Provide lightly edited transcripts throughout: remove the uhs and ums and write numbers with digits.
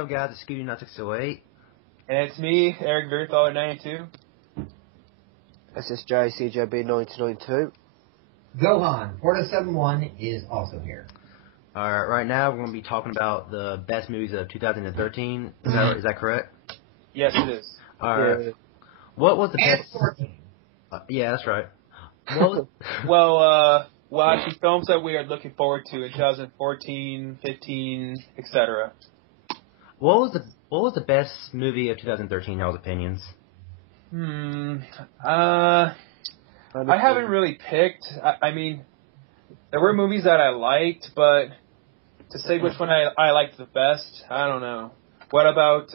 up, guys? It's Scoobydoo9608. And it's me, Eric Berthaler92. This is JCJB1992. Gohan, 471 is also here. Alright, right now we're going to be talking about the best movies of 2013. Is that correct? Yes, it is. Alright. Yeah. What was the And best... 14. Yeah, that's right. What Well, actually, films that we are looking forward to in 2014, 15, etc. was the best movie of 2013 in y'all's opinions? I haven't really picked. I mean, there were movies that I liked, but to say which one I liked the best, I don't know. What about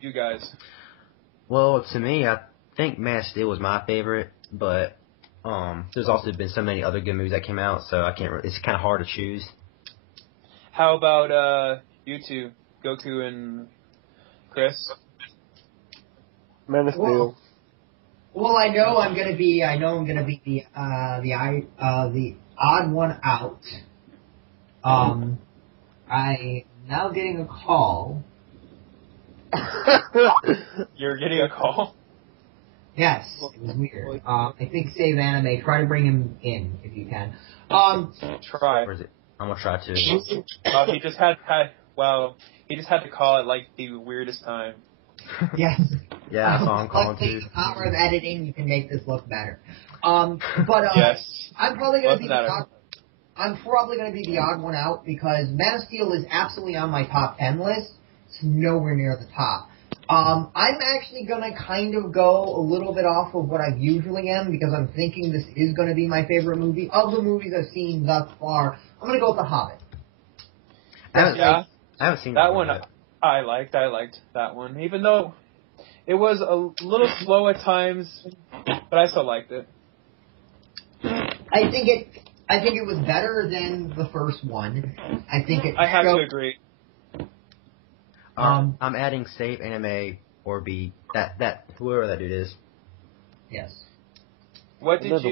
you guys? Well, to me, I think Man of Steel was my favorite, but there's also been so many other good movies that came out, so I can't. It's kind of hard to choose. How about you two, Goku and Chris? Man of Steel. Well, I know I'm gonna be the odd one out. I now getting a call. You're getting a call? Yes, it was weird. I think Save Anime. Try to bring him in if you can. Try. Where is it? I'm gonna try to. He just had to call at like the weirdest time. Yes. Yeah, that's all I'm calling too. Taking power of editing, you can make this look better. Yes. I'm probably gonna be Wasn't the odd one out because Man of Steel is absolutely on my top 10 list. It's nowhere near the top. I'm actually gonna kind of go a little bit off of what I usually am because I'm thinking this is gonna be my favorite movie. Of the movies I've seen thus far, I'm gonna go with The Hobbit. I haven't seen that one. Yet. I liked that one, even though it was a little slow at times, but I still liked it. I think it was better than the first one. I have to agree. I'm adding SaveAnimeOrBuryIt. That whoever that dude is. Yes. What did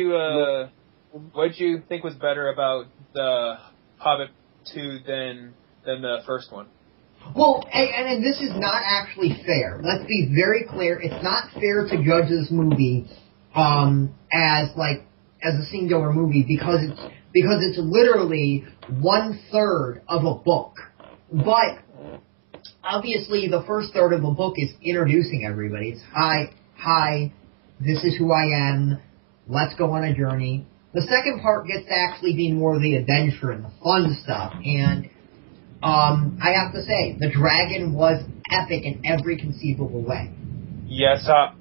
you think was better about the Hobbit 2 than the first one? Well, and this is not actually fair. Let's be very clear. It's not fair to judge this movie as a singular movie because it's literally 1/3 of a book. But obviously, the first third of the book is introducing everybody. It's hi, this is who I am. Let's go on a journey. The second part gets to actually be more of the adventure and the fun stuff, and I have to say, the dragon was epic in every conceivable way. Yes, I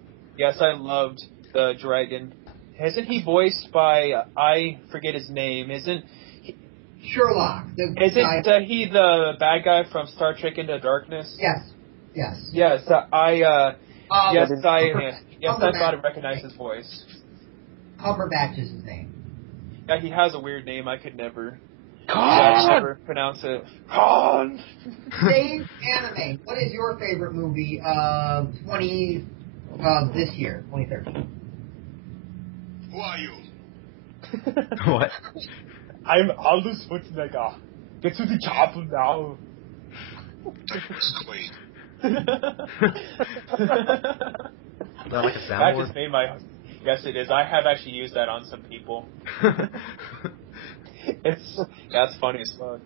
loved the dragon. Isn't he voiced by, I forget his name, isn't Sherlock. Isn't he the bad guy from Star Trek Into Darkness? Yes. Yes, I thought I recognized his voice. Cumberbatch is his name. Yeah, he has a weird name, I could never pronounce it. Khan! Save Anime. What is your favorite movie of this year, 2013? Who are you? What? I'm Arnold Schwarzenegger. Get to the job now. Wait. Is that like a That soundboard? just made my... Yes, it is. I have actually used that on some people. That's funny as fuck.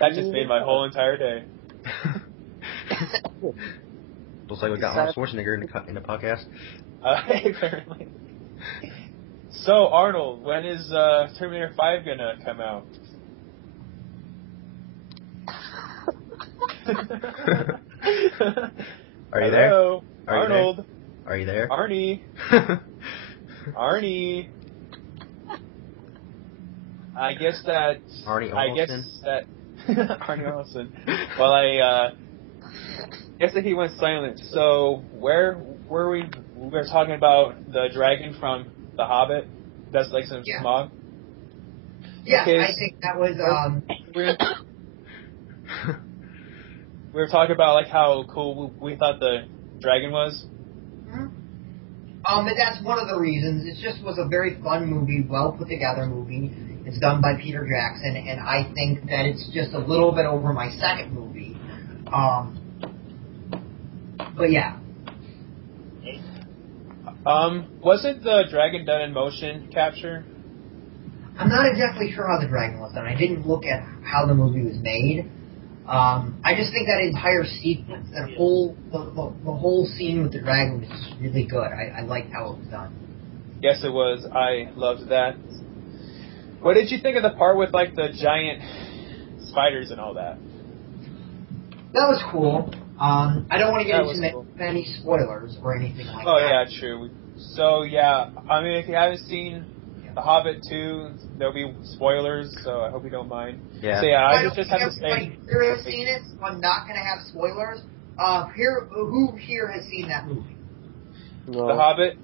That just made my whole entire day. Looks like we got Arnold Schwarzenegger in the podcast. Apparently. So, Arnold, when is Terminator 5 gonna come out? Are you there? Hello? Are you Arnold? there? Are you there? Arnie? Arnie? I guess that... Arnie Olsen? Arnie Olsen. Well, I guess that he went silent. So, where were we? We were talking about the dragon from The Hobbit. That's like some smog. Yeah, okay, I think that was, we were talking about like how cool we thought the dragon was. and that's one of the reasons. It just was a very fun movie, well put together movie. It's done by Peter Jackson, and I think that it's just a little bit over my second movie. But yeah. Wasn't the dragon done in motion capture? I'm not exactly sure how the dragon was done. I didn't look at how the movie was made. I just think that entire sequence, the whole scene with the dragon was just really good. I liked how it was done. Yes, it was. I loved that. What did you think of the part with like the giant spiders and all that? That was cool. I don't want to get That into was many spoilers or anything like that. Oh yeah, true. So yeah, I mean, if you haven't seen The Hobbit 2, there'll be spoilers, so I hope you don't mind. Yeah. So yeah, I don't just think have to say. Here has seen it, so I'm not going to have spoilers. Who here has seen that movie? No, The Hobbit.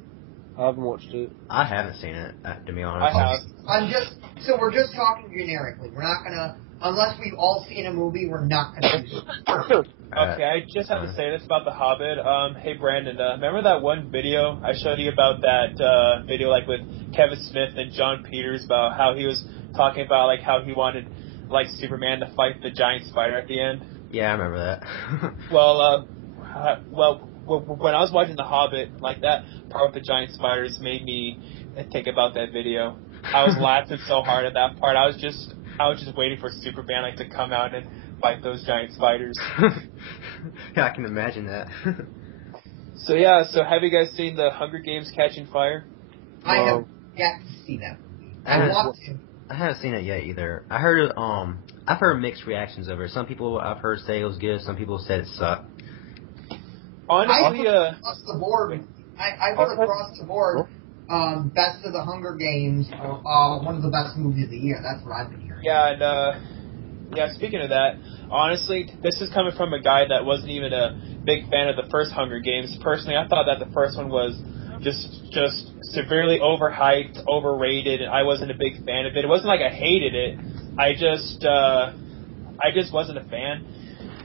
I haven't watched it. I haven't seen it, to be honest. I have. So we're just talking generically. We're not going to, unless we've all seen a movie, we're not going to do it. Okay, I just have to say this about The Hobbit. Hey Brandon, remember that one video I showed you about that video like with Kevin Smith and John Peters about how he was talking about like how he wanted like Superman to fight the giant spider at the end? Yeah, I remember that. Well, when I was watching The Hobbit, like that part with the giant spiders made me think about that video. I was laughing so hard at that part. I was just waiting for Superman like to come out and fight those giant spiders. Yeah, I can imagine that. So yeah, have you guys seen the Hunger Games Catching Fire? I have yet to see that movie. I want to. I haven't seen it yet either. I've heard mixed reactions over it. Some people I've heard say it was good. Some people said it sucked. Honestly, across the board, I put across the board, Best of the Hunger Games, one of the best movies of the year. That's what I've been hearing. Yeah, and speaking of that, honestly, this is coming from a guy that wasn't even a big fan of the first Hunger Games. Personally, I thought that the first one was just severely overhyped, overrated, and I wasn't a big fan of it. It wasn't like I hated it. I just wasn't a fan.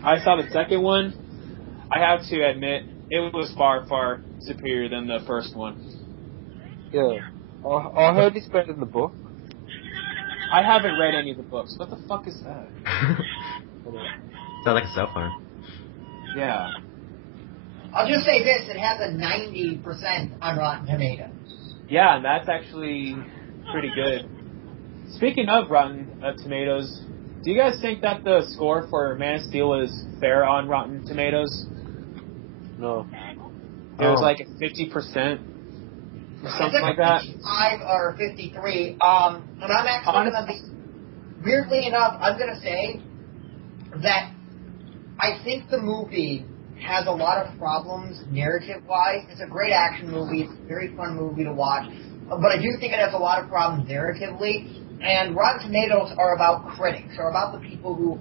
I saw the second one. I have to admit, it was far, far superior than the first one. Yeah. I heard it's better than the book. I haven't read any of the books. What the fuck is that? Sounds like a cell phone. Yeah. I'll just say this, it has a 90% on Rotten Tomatoes. Yeah, and that's actually pretty good. Speaking of Rotten Tomatoes, do you guys think that the score for Man of Steel is fair on Rotten Tomatoes? No. It was like a 50%. Or something like that. 55 or 53. And I'm actually going to be, weirdly enough, I'm going to say that I think the movie has a lot of problems narrative-wise. It's a great action movie. It's a very fun movie to watch. But I do think it has a lot of problems narratively. And Rotten Tomatoes are about critics, are about the people who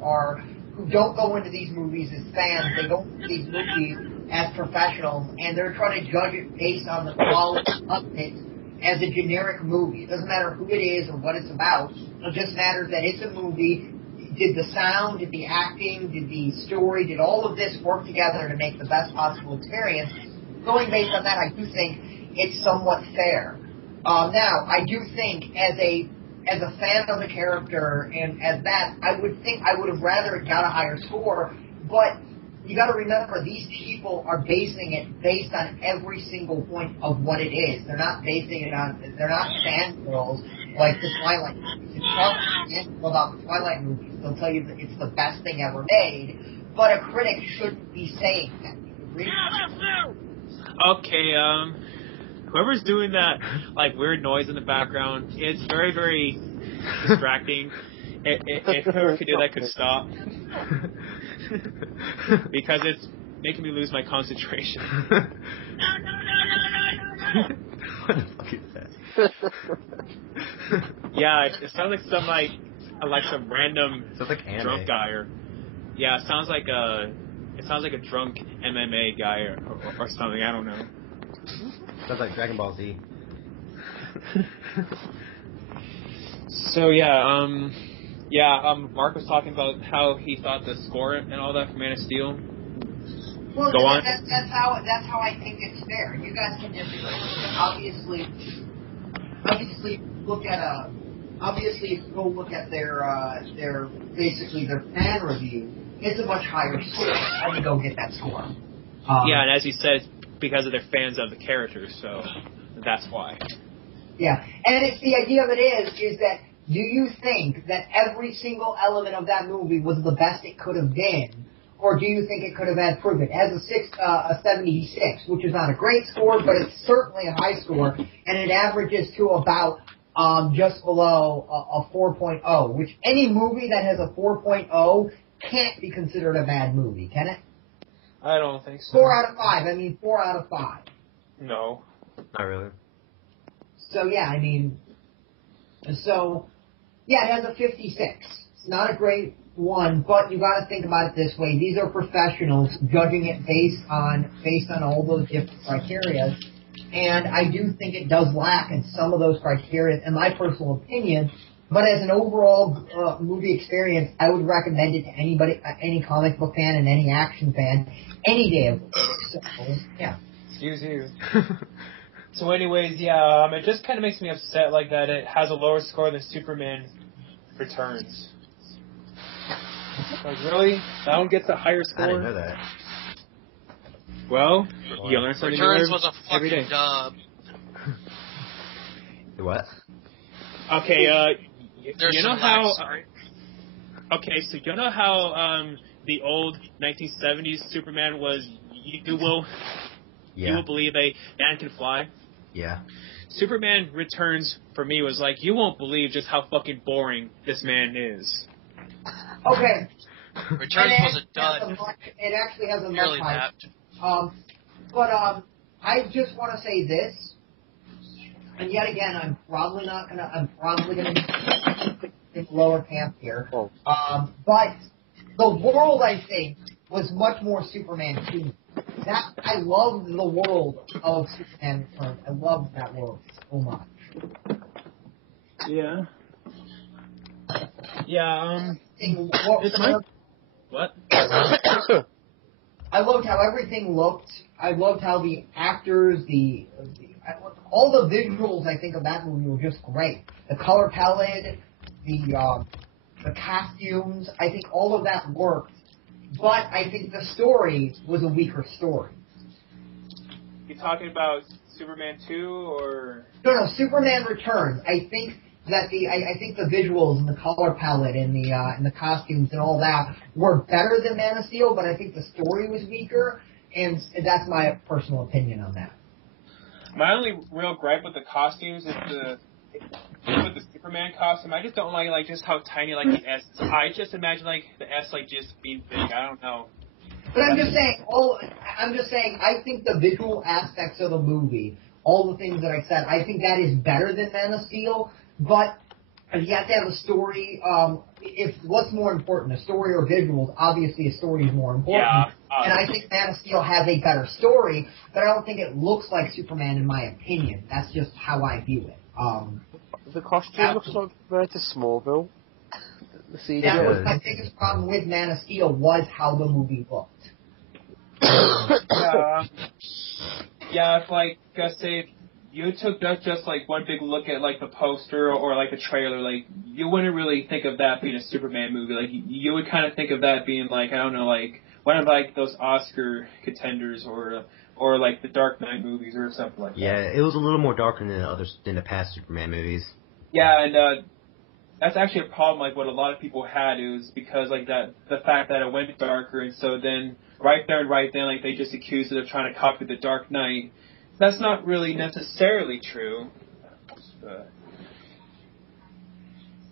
don't go into these movies as fans. They go into these movies as professionals, and they're trying to judge it based on the quality of it as a generic movie. It doesn't matter who it is or what it's about. It just matters that it's a movie. Did the sound, did the acting, did the story, did all of this work together to make the best possible experience? Going based on that, I do think it's somewhat fair. Now, I do think as a fan of the character and as that, I would think I would have rather it got a higher score, but you got to remember, these people are basing it based on every single point of what it is. They're not basing it on, they're not fangirls like the Twilight movies. If you talk about the Twilight movies, they'll tell you that it's the best thing ever made, but a critic shouldn't be saying that. Okay, whoever's doing that, like, weird noise in the background, it's very, very distracting. If whoever could do that could stop. Because it's making me lose my concentration. What the fuck is that? Yeah, it sounds like some random Sounds like anime. drunk guy, or yeah, it sounds like a drunk MMA guy or something. I don't know. Sounds like Dragon Ball Z. So Mark was talking about how he thought the score and all that for Man of Steel. Well, Go on. That's how I think it's fair. You guys can disagree. Obviously, look at obviously, if you go look at their fan review, it's a much higher score. I would go get that score. Yeah, and as you said, because of their fans of the characters, so that's why. Yeah, and it's the idea of it is that do you think that every single element of that movie was the best it could have been, or do you think it could have improved? It has a 76, which is not a great score, but it's certainly a high score, and it averages to about just below a 4.0, which any movie that has a 4.0 can't be considered a bad movie, can it? I don't think so. 4 out of 5. I mean, 4 out of 5. No. Not really. So, yeah, I mean, yeah, it has a 56. It's not a great one, but you got to think about it this way. These are professionals judging it based on all those different criteria, and I do think it does lack in some of those criteria, in my personal opinion. But as an overall movie experience, I would recommend it to anybody, any comic book fan and any action fan, any day of the week. So, yeah. Excuse you. So anyways, yeah, it just kind of makes me upset like that it has a lower score than Superman Returns. Like, really? That one gets a higher score? I didn't know that. Well, you learn something Returns new was a every day. fucking dub. What? Okay, There's you know some how... lags, sorry. Okay, so you know how the old 1970s Superman was, you will believe a man can fly? Yeah. Superman Returns, for me, was like, you won't believe just how fucking boring this man is. Okay. Returns was a dud. It actually has a Nearly much higher. that. But I just want to say this, and yet again, I'm probably gonna be in the lower camp here. But the world, I think, was much more Superman 2. I loved the world of Superman Returns. I loved that world so much. Yeah. Yeah, What? I loved how everything looked. I loved how the actors, all the visuals, I think, of that movie were just great. The color palette, the costumes, I think all of that worked. But I think the story was a weaker story. You talking about Superman 2 or? No, Superman Returns. I think that I think the visuals and the color palette and the costumes and all that were better than Man of Steel, but I think the story was weaker, and that's my personal opinion on that. My only real gripe with the costumes is with the Superman costume. I just don't like just how tiny the S is. I just imagine the S just being big. I don't know. But I'm just saying. I think the visual aspects of the movie, all the things that I said, I think that is better than Man of Steel. But you have to have a story. If what's more important, a story or visuals? Obviously, a story is more important. Yeah, and I think Man of Steel has a better story, but I don't think it looks like Superman, in my opinion. That's just how I view it. The costume looks like compared to Smallville. The CGI. That was my biggest problem with Man of Steel was how the movie looked. Yeah, if say you took just one big look at the poster or the trailer, you wouldn't really think of that being a Superman movie. You would kind of think of that being I don't know, one of those Oscar contenders or the Dark Knight movies or something like that. Yeah, it was a little more darker than the past Superman movies. Yeah, and that's actually a problem. What a lot of people had is because the fact that it went darker, and so then right then they just accused it of trying to copy the Dark Knight. That's not really necessarily true.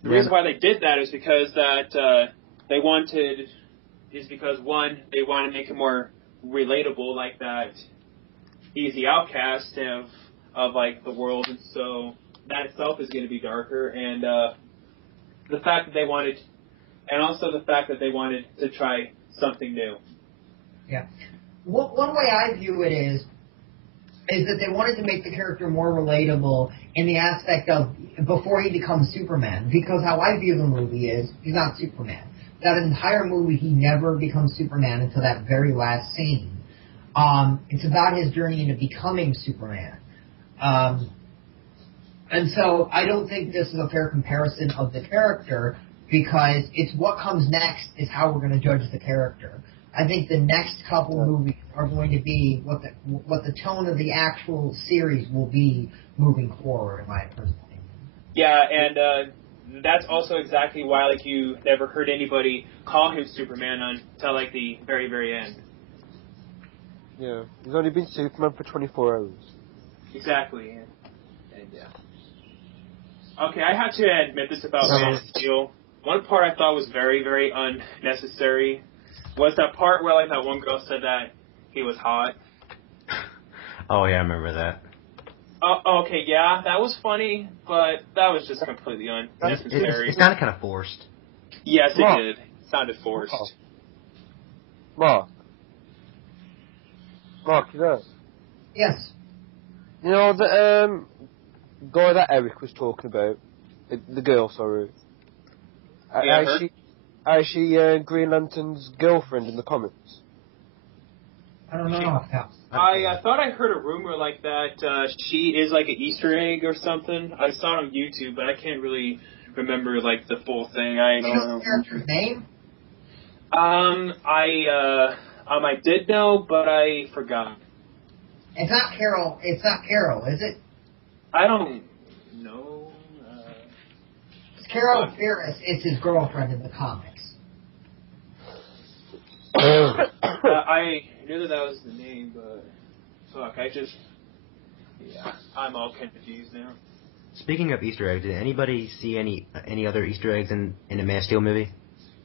The reason why they did that is because one, they wanted to make it more relatable, that he's the outcast of the world, and so that itself is going to be darker, and the fact that they wanted to try something new. Yeah. One way I view it is that they wanted to make the character more relatable in the aspect of before he becomes Superman. Because how I view the movie is he's not Superman. That entire movie, he never becomes Superman until that very last scene. It's about his journey into becoming Superman. And so I don't think this is a fair comparison of the character because it's what comes next is how we're going to judge the character. I think the next couple movies are going to be what the tone of the actual series will be moving forward, in my personal opinion. Yeah, and that's also exactly why like you never heard anybody call him Superman until like the very, very end. Yeah, he's only been Superman for 24 hours. Exactly, and yeah. Okay, I have to admit this about Man of Steel. One part I thought was very, very unnecessary was that part where like that one girl said that he was hot. Oh yeah, I remember that. Okay, yeah, that was funny, but that was just completely unnecessary. It's kind of forced. Yes, it did. It sounded forced. Mark, you know? Yes. You know the guy that Eric was talking about, the girl, sorry. Yeah, Is she Green Lantern's girlfriend in the comics? I don't know. I thought I heard a rumor like that she is like an Easter egg or something. I saw it on YouTube, but I can't really remember like the full thing. I Do you know the character's name? I did know, but I forgot. It's not Carol. It's not Carol, is it? I don't know. It's Carol Ferris. It's his girlfriend in the comics. I knew that was the name, but fuck, I'm all confused now. Speaking of Easter eggs, did anybody see any other Easter eggs in the Man of Steel movie?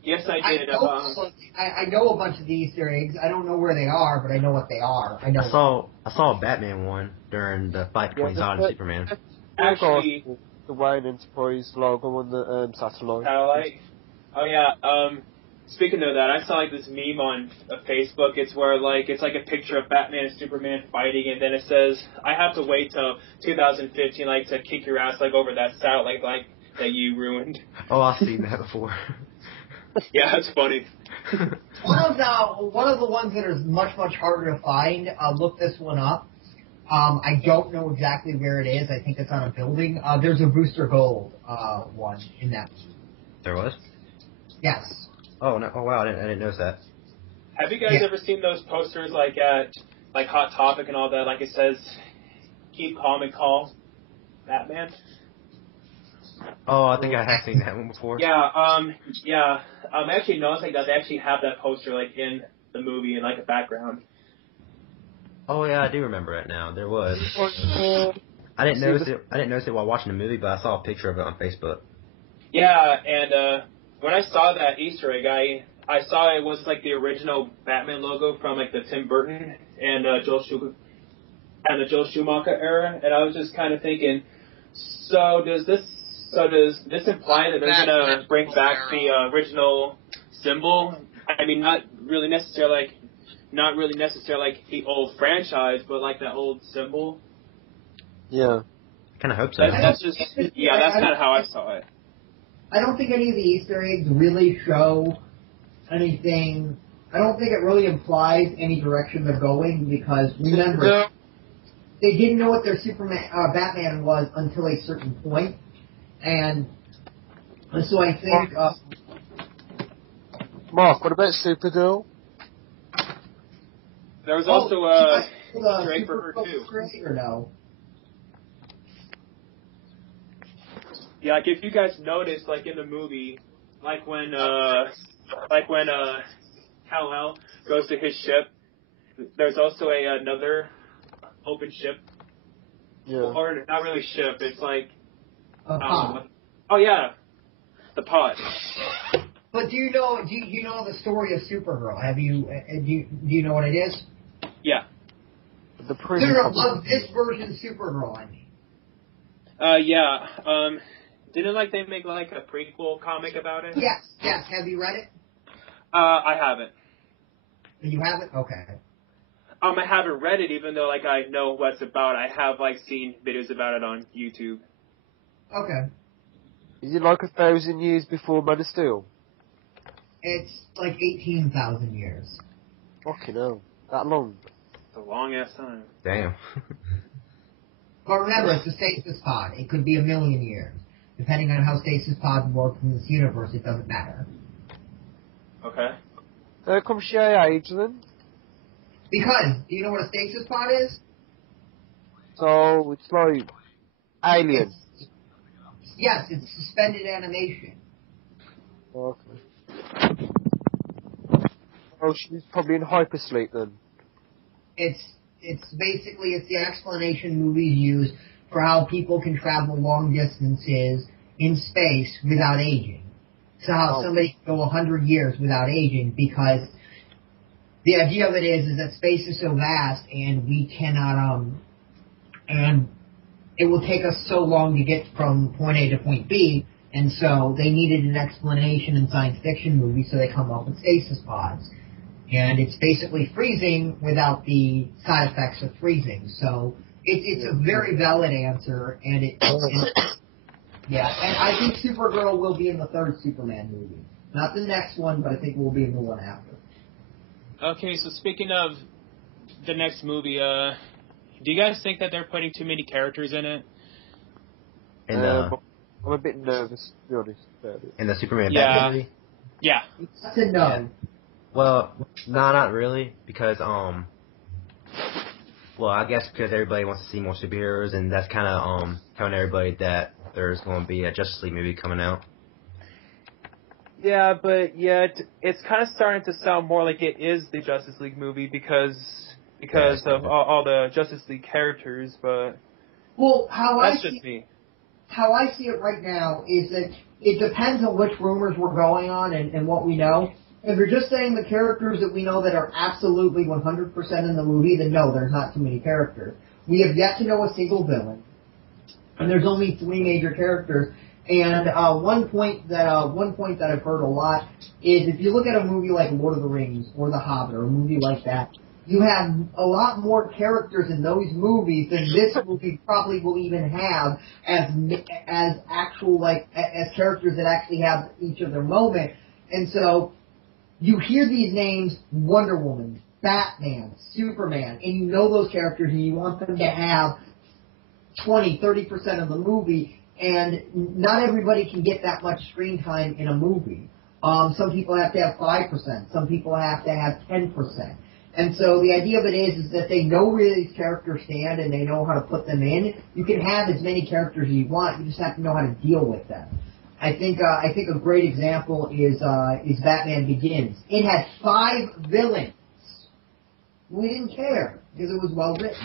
Yes, I did. I know a bunch of the Easter eggs. I don't know where they are, but I know what they are. I saw a Batman one during the fight between Zod and Superman. Actually, the Wayne Enterprise logo on the satellite. Oh yeah. Speaking of that, I saw like this meme on Facebook. It's where it's like a picture of Batman and Superman fighting, and then it says, "I have to wait till 2015 to kick your ass over that satellite that you ruined." Oh, I've seen that before. Yeah, it's funny. one of the ones that is much harder to find. Look this one up. I don't know exactly where it is. I think it's on a building. There's a Booster Gold one in that. There was? Yes. Oh no! Oh wow! I didn't notice that. Have you guys ever seen those posters at Hot Topic and all that? Like it says, "Keep calm and call Batman." Oh, I think I have seen that one before. Yeah. I actually noticed that they actually have that poster in the movie in a background. Oh yeah, I do remember it now. There was. I didn't notice it. I didn't notice it while watching the movie, but I saw a picture of it on Facebook. Yeah, and when I saw that Easter egg, I saw it was the original Batman logo from the Tim Burton and the Joel Schumacher era, and I was just kind of thinking, so does this imply that they're gonna bring back the original symbol? I mean, not really necessarily the old franchise, but that old symbol. Yeah. Kind of hope so. That's kind of how I saw it. I don't think any of the Easter eggs really show anything. I don't think it really implies any direction they're going because remember, they didn't know what their Batman was until a certain point, and so I think. Mark, what about Supergirl? There was also a Easter egg for her too. Or no? Yeah, if you guys notice, in the movie, when Kal-El goes to his ship, there's also another open ship. Yeah. Or not really ship. It's a pod. Oh yeah, the pod. But do you know the story of Supergirl? Do you know what it is? Yeah. The of this version Supergirl, I mean. Yeah. Didn't they make a prequel comic about it? Yes. Have you read it? I haven't. You haven't? Okay. I haven't read it, even though I know what it's about. I have seen videos about it on YouTube. Okay. Is it 1,000 years before Man of Steel? It's 18,000 years. Fucking hell. That long. It's a long ass time. Damn. But remember, it's a stasis pod. It could be a million years. Depending on how stasis pods work in this universe, it doesn't matter. Okay. How come she aged then? Because, do you know what a stasis pod is? So, it's like Alien. Yes, it's suspended animation. Okay. Oh, she's probably in hypersleep then. It's basically, it's the explanation movies use for how people can travel long distances in space without aging. So how somebody can go 100 years without aging, because the idea of it is that space is so vast and we cannot, and it will take us so long to get from point A to point B, and so they needed an explanation in science fiction movies, so they come up with stasis pods. And it's basically freezing without the side effects of freezing. So it's a very valid answer, and yeah. And I think Supergirl will be in the third Superman movie, not the next one, but I think we'll be in the one after. Okay, so speaking of the next movie, do you guys think that they're putting too many characters in it? I'm a bit nervous, to be honest, about it. In the Superman Batman movie? Yeah. That's a no. Yeah. Well, no, not really, because, well, I guess because everybody wants to see more superheroes, and that's kind of, telling everybody that there's going to be a Justice League movie coming out. Yeah, but it's kind of starting to sound more like it is the Justice League movie because of all the Justice League characters, but well, How I see it right now is that it depends on which rumors we're going on and what we know. If you're just saying the characters that we know that are absolutely 100% in the movie, then no, there's not too many characters. We have yet to know a single villain, and there's only 3 major characters. And one point that I've heard a lot is if you look at a movie like Lord of the Rings or The Hobbit or a movie like that, you have a lot more characters in those movies than this movie probably will even have as actual as characters that actually have each of their moment. And so you hear these names: Wonder Woman, Batman, Superman, and you know those characters, and you want them to have 20-30% of the movie. And not everybody can get that much screen time in a movie. Some people have to have 5%. Some people have to have 10%. And so the idea of it is that they know where these characters stand and they know how to put them in. You can have as many characters as you want. You just have to know how to deal with them. I think a great example is Batman Begins. It had 5 villains. We didn't care because it was well written.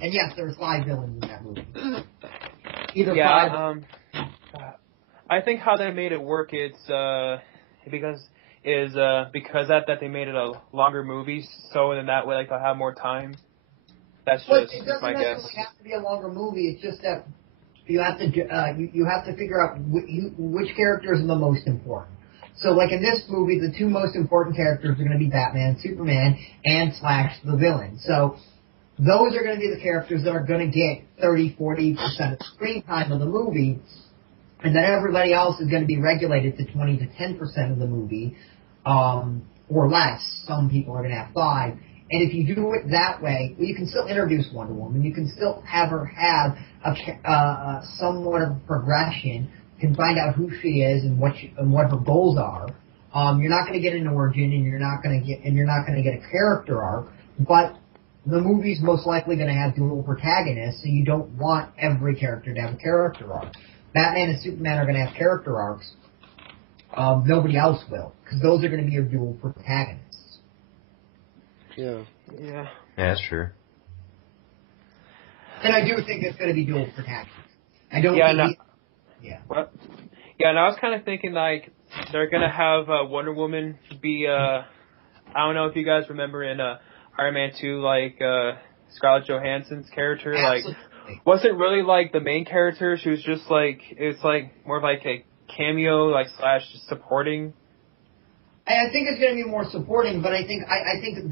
And yes, there were 5 villains in that movie. I think how they made it work, it's because that they made it a longer movie, so in that way, they'll have more time. That's just my guess. It doesn't necessarily have to be a longer movie. It's just that you have to figure out which characters are the most important. So, like in this movie, the 2 most important characters are going to be Batman, Superman, and / the villain. So those are going to be the characters that are going to get 30-40% of the screen time of the movie, and then everybody else is going to be regulated to 20-10% of the movie, or less. Some people are going to have 5. And if you do it that way, well, you can still introduce Wonder Woman. You can still have her have a somewhat of a progression. You can find out who she is and what her goals are. You're not going to get an origin, and you're not going to get a character arc, but the movie's most likely going to have dual protagonists, so you don't want every character to have a character arc. Batman and Superman are going to have character arcs. Nobody else will, because those are going to be your dual protagonists. Yeah. Yeah. Yeah, that's true. And I do think it's going to be dual protagonists. I don't What? Yeah, and I was kind of thinking, they're going to have Wonder Woman be, I don't know if you guys remember in Iron Man 2, Scarlett Johansson's character, Absolutely. wasn't really the main character. She was just it's more like a cameo, / supporting. I think it's going to be more supporting, but I think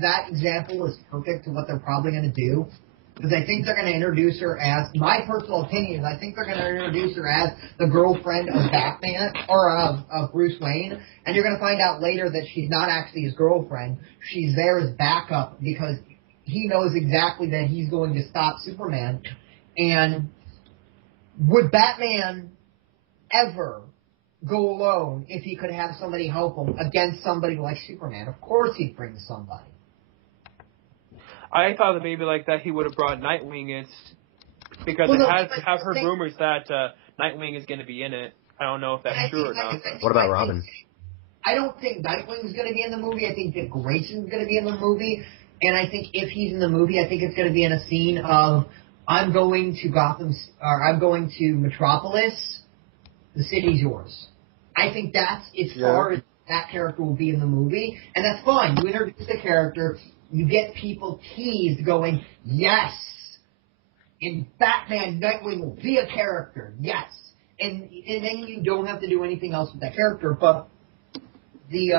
that example is perfect to what they're probably going to do. Because I think they're going to introduce her as, my personal opinion, I think they're going to introduce her as the girlfriend of Batman, or of Bruce Wayne, and you're going to find out later that she's not actually his girlfriend. She's there as backup because he knows exactly that he's going to stop Superman, And would Batman ever go alone if he could have somebody help him against somebody like Superman? Of course he'd bring somebody. I thought that maybe like that he would have brought Nightwing. It's because I've heard rumors that Nightwing is going to be in it. I don't know if that's true or not. What about Robin? I don't think Nightwing's going to be in the movie. I think Dick Grayson's going to be in the movie. And I think if he's in the movie, I think it's going to be in a scene of, I'm going to Gotham, or I'm going to Metropolis, the city's yours. I think that's as far as that character will be in the movie. And that's fine. You introduce the character, you get people teased going, yes, in Batman, Nightwing will be a character, yes. And then you don't have to do anything else with that character, but the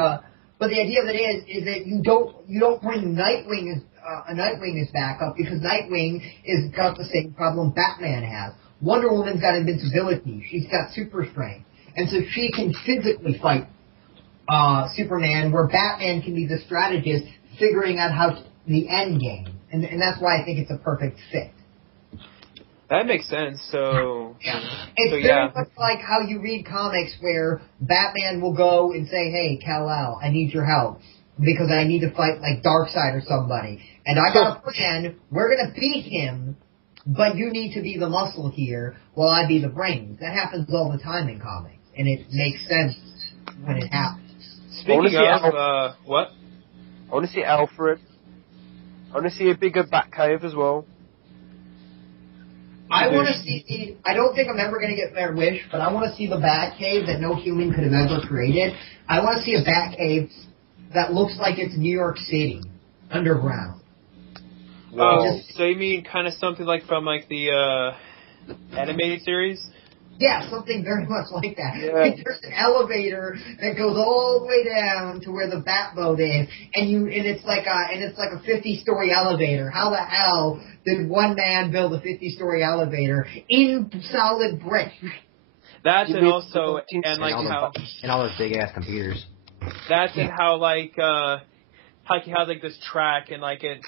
idea of it is that you don't bring Nightwing as backup, because Nightwing is got the same problem Batman has. Wonder Woman's got invincibility. She's got super strength, and so she can physically fight Superman, where Batman can be the strategist figuring out how the end game, and that's why I think it's a perfect fit. That makes sense. So yeah, it's very much like how you read comics where Batman will go and say, "Hey, Kal-El, I need your help because I need to fight like Darkseid or somebody, and I got a plan. We're gonna beat him, but you need to be the muscle here while I be the brains." That happens all the time in comics, and it makes sense when it happens. Speaking of what? I want to see Alfred. I want to see a bigger Batcave as well. I want to see. I don't think I'm ever going to get their wish, but I want to see the Batcave that no human could have ever created. I want to see a Batcave that looks like it's New York City, underground. Oh, so you mean kind of something like from like the animated series? Yeah, something very much like that. Yeah. Like there's an elevator that goes all the way down to where the Batboat is, and it's like a 50-story elevator. How the hell did one man build a 50-story elevator in solid brick? That's and all those big ass computers. That's and how like he has like this track and like it,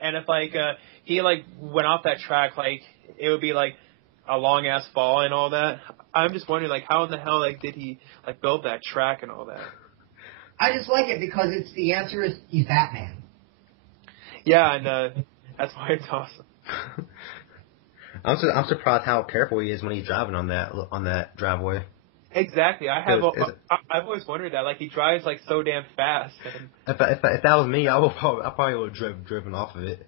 and if like he like went off that track, like it would be like a long ass fall and all that. I'm just wondering, like, how in the hell like did he like build that track and all that? I just like it because the answer is he's Batman. Yeah, and that's why it's awesome. I'm surprised how careful he is when he's driving on that driveway. Exactly. I've always wondered that. Like he drives like so damn fast. And if that was me, I probably would have driven off of it.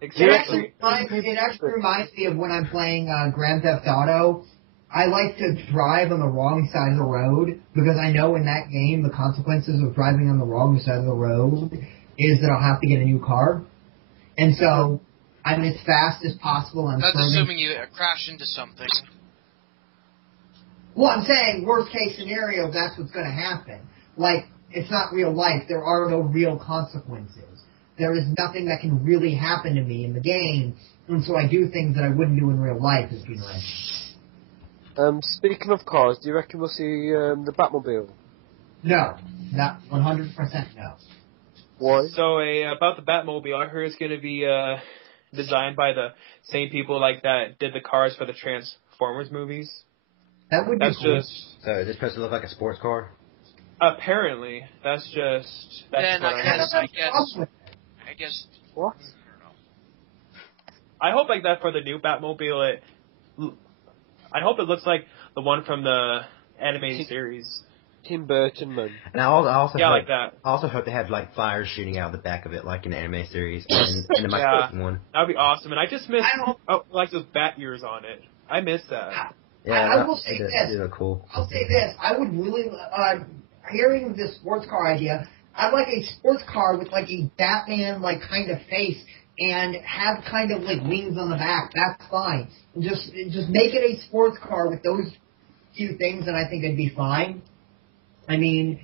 Exactly. It actually reminds me of when I'm playing Grand Theft Auto. I like to drive on the wrong side of the road because I know in that game the consequences of driving on the wrong side of the road is that I'll have to get a new car. And so I'm as fast as possible. That's assuming you crash into something. Well, I'm saying worst case scenario, that's what's going to happen. Like, it's not real life. There are no real consequences. There is nothing that can really happen to me in the game, and so I do things that I wouldn't do in real life, as you know. Speaking of cars, do you reckon we'll see the Batmobile? No, not 100% no. Why? So about the Batmobile, I heard it's going to be designed by the same people like that did the cars for the Transformers movies. That would be cool. So is this supposed to look like a sports car? Apparently, that's what I guess. What? I hope like that for the new Batmobile. I hope it looks like the one from the animated series. Tim Burton, man. And I also like that. I also hope they have like fires shooting out the back of it, like in the anime series, and the Michael one. That'd be awesome. And I just miss like those bat ears on it. I miss that. Yeah, I will say this. They're cool. I'll say this. I would really, hearing this sports car idea, I'd like a sports car with like a Batman like kind of face and have kind of like wings on the back. That's fine. Just make it a sports car with those few things, and I think it'd be fine. I mean,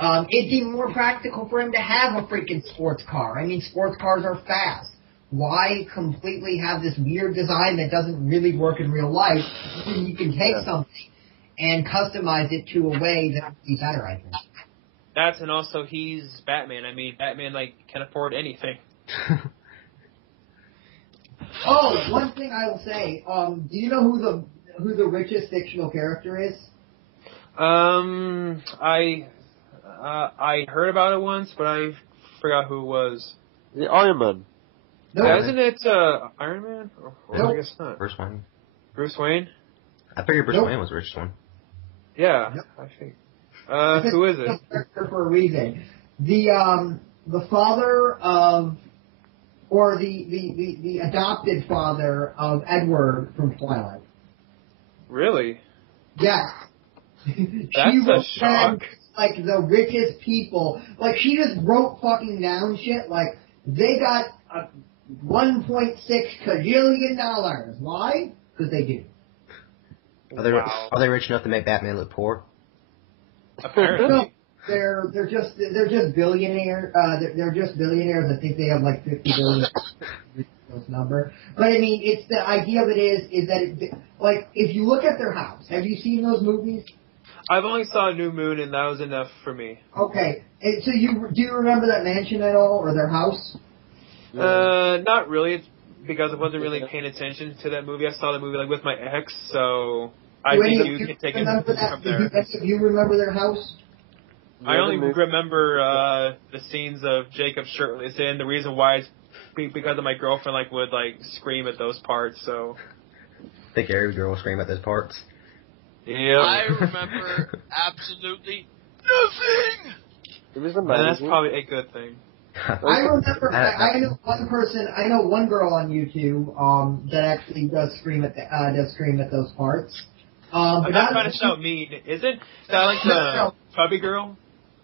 it'd be more practical for him to have a freaking sports car. I mean, sports cars are fast. Why completely have this weird design that doesn't really work in real life when you can take something and customize it to a way that would be better, I think. That's, and also he's Batman. I mean, Batman, like, can afford anything. Oh, one thing I will say. Do you know who the richest fictional character is? I heard about it once, but I forgot who it was. The Iron Man. No. Yeah, isn't it Iron Man? Or Nope. I guess not. Bruce Wayne. Bruce Wayne? I figured Bruce Nope. Wayne was the richest one. Yeah, Nope. I think. Who is it? Character for a reason. The father of, or the adopted father of Edward from Twilight. Really? Yes. That's She a wrote shock. down, like, the richest people. Like, she just wrote fucking down shit. Like, they got $1.6 kajillion. Why? Because they do. Are they rich enough to make Batman look poor? Apparently. No, they're just billionaires. They're just billionaires that think they have like 50 billion. Ridiculous number. But I mean, it's the idea of it is that like if you look at their house, have you seen those movies? I've only saw New Moon, and that was enough for me. Okay, and so do you remember that mansion at all or their house? Not really. It's because I wasn't really paying attention to that movie. I saw the movie like with my ex, so I think you can take it remember that? from there. Do you remember their house? I only remember the scenes of Jacob shirtless, and the reason why is because of my girlfriend would scream at those parts. So I think every girl will scream at those parts. yeah, I remember absolutely nothing. It was and that's amazing. probably a good thing. I remember. I know one person. I know one girl on YouTube that actually does scream at those parts. I'm not trying to sound mean. Isn't that like the chubby girl?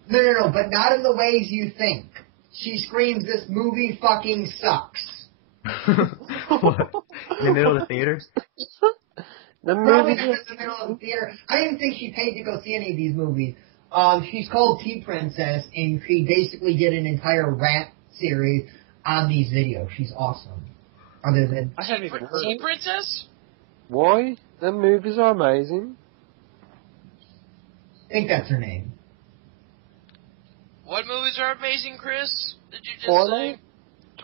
No, but not in the ways you think. She screams, "This movie fucking sucks." What? In the middle of the theater? The Probably movie. in the middle of the theater. I didn't think she paid to go see any of these movies. She's called T-Princess, and she basically did an entire rap series on these videos. She's awesome. Other than I haven't even heard. Teen Princess? Why? The movies are amazing. I think that's her name. What movies are amazing, Chris? Did you just Twilight? say?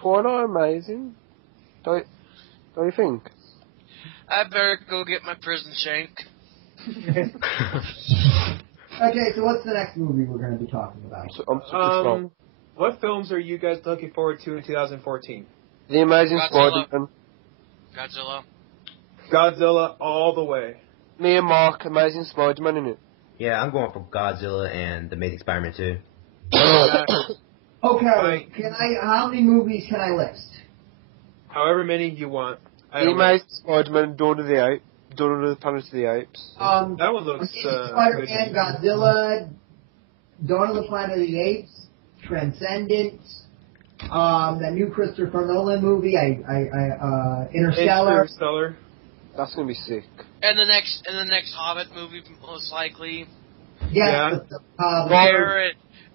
Twilight are amazing. Don't you think? I better go get my prison shank. Okay, so what's the next movie we're going to be talking about? So, I'm super What films are you guys looking forward to in 2014? The Amazing Godzilla. Spider-Man. Godzilla. Godzilla all the way. Me and Mark, Amazing Spider-Man, innit? Yeah, I'm going for Godzilla and The Amazing Spider-Man 2. Okay, Right. how many movies can I list? However many you want. I The don't know. Amazing Spider-Man, Dawn of the Planet of the Apes. That one looks Spider-Man, good. Godzilla, Dawn of the Planet of the Apes, Transcendence, that new Christopher Nolan movie, Interstellar. Interstellar. That's gonna be sick. And the next Hobbit movie, most likely. Yeah.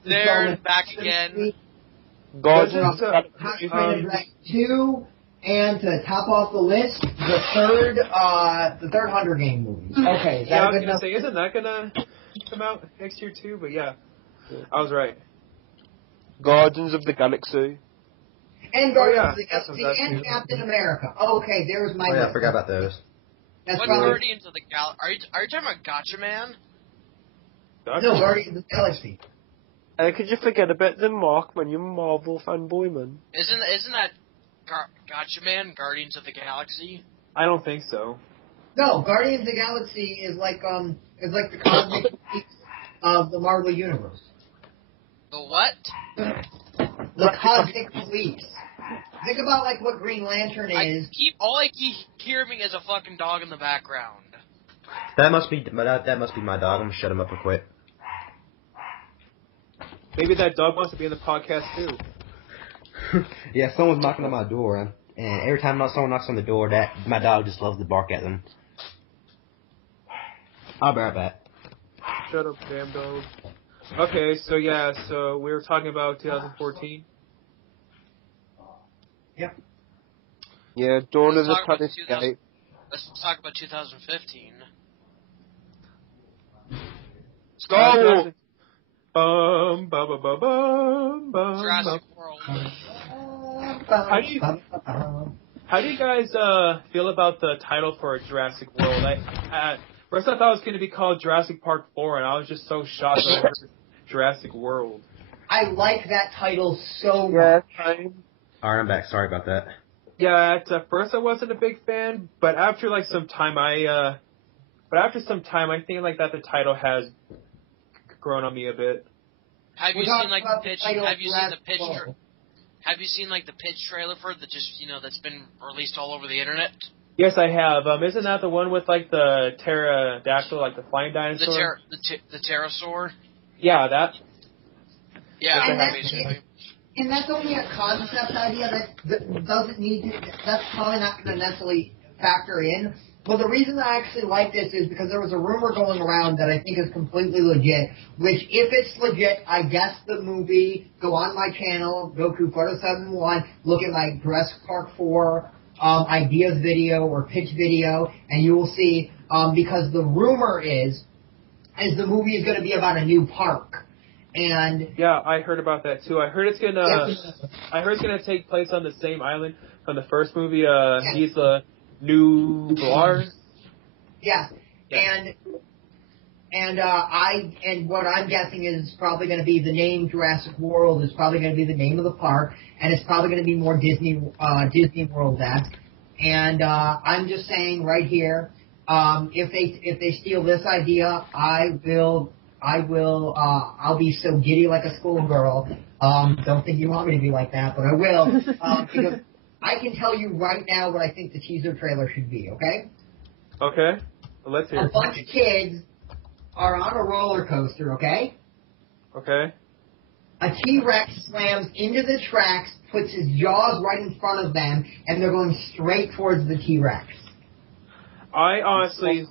There and back again. Guardians of Hot Train and Dragon 2, and to top off the list, the third Hunger Game movie. Okay, is Yeah, that I was good gonna enough? say, isn't that gonna come out next year too? But yeah, I was right. Guardians of the Galaxy. And Oh, Guardians yeah, of the that's Galaxy what that's and too. Captain America. Okay, there's my Oh yeah, list. I forgot about those. That's What probably Guardians of the Galaxy? Are you talking about Gotcha Man? no Guardians of the Galaxy. Could you forget about the Mark, man? You're a Marvel fanboy, man. Isn't that Gotcha Man? Guardians of the Galaxy? I don't think so. No, Guardians of the Galaxy is like the cosmic peak of the Marvel universe. The what? The cosmic police. Think about like what Green Lantern is. All I keep hearing is a fucking dog in the background. That must be my dog. I'm gonna shut him up real quick. Maybe that dog wants to be in the podcast too. Yeah, someone's knocking on my door, and every time someone knocks on the door, my dog just loves to bark at them. I'll be right back. Shut up, damn dog. Okay, so yeah, we were talking about 2014. Yep. Yeah, Dawn of Let's the talk about Planet of the Apes. Let's talk about 2015. Star Wars! Bum, ba, ba, ba, bum, bum, Jurassic bum. World. How How do you guys feel about the title for Jurassic World? First I thought it was going to be called Jurassic Park 4, and I was just so shocked when I heard Jurassic World. I like that title so much. Yeah, Alright, I'm back. Sorry about that. Yeah, at first I wasn't a big fan, but after some time I think like that the title has grown on me a bit. Have you seen like the pitch? Have you seen the pitch? Have you seen like the pitch trailer for it that just that's been released all over the internet? Yes, I have. Isn't that the one with like the pterodactyl, like the flying dinosaur? The pterosaur. Yeah, that. Yeah, and that's only a concept idea that doesn't need to. That's probably not going to necessarily factor in. But the reason I actually like this is because there was a rumor going around that I think is completely legit, which if it's legit, I guess the movie, go on my channel, Goku Photo 71, look at my Jurassic Park 4 ideas video or pitch video, and you will see, because the rumor is the movie is going to be about a new park. And yeah, I heard about that too. I heard it's gonna take place on the same island from the first movie, Isla Nublar. Yeah. And what I'm guessing is probably going to be the name Jurassic World is probably going to be the name of the park, and it's probably going to be more Disney World-esque. And I'm just saying right here, if they steal this idea, I'll be so giddy like a schoolgirl. Don't think you want me to be like that, but I will. Because I can tell you right now what I think the teaser trailer should be, okay? Okay. Well, let's hear it. A bunch of kids are on a roller coaster, okay? Okay. A T-Rex slams into the tracks, puts his jaws right in front of them, and they're going straight towards the T-Rex. I honestly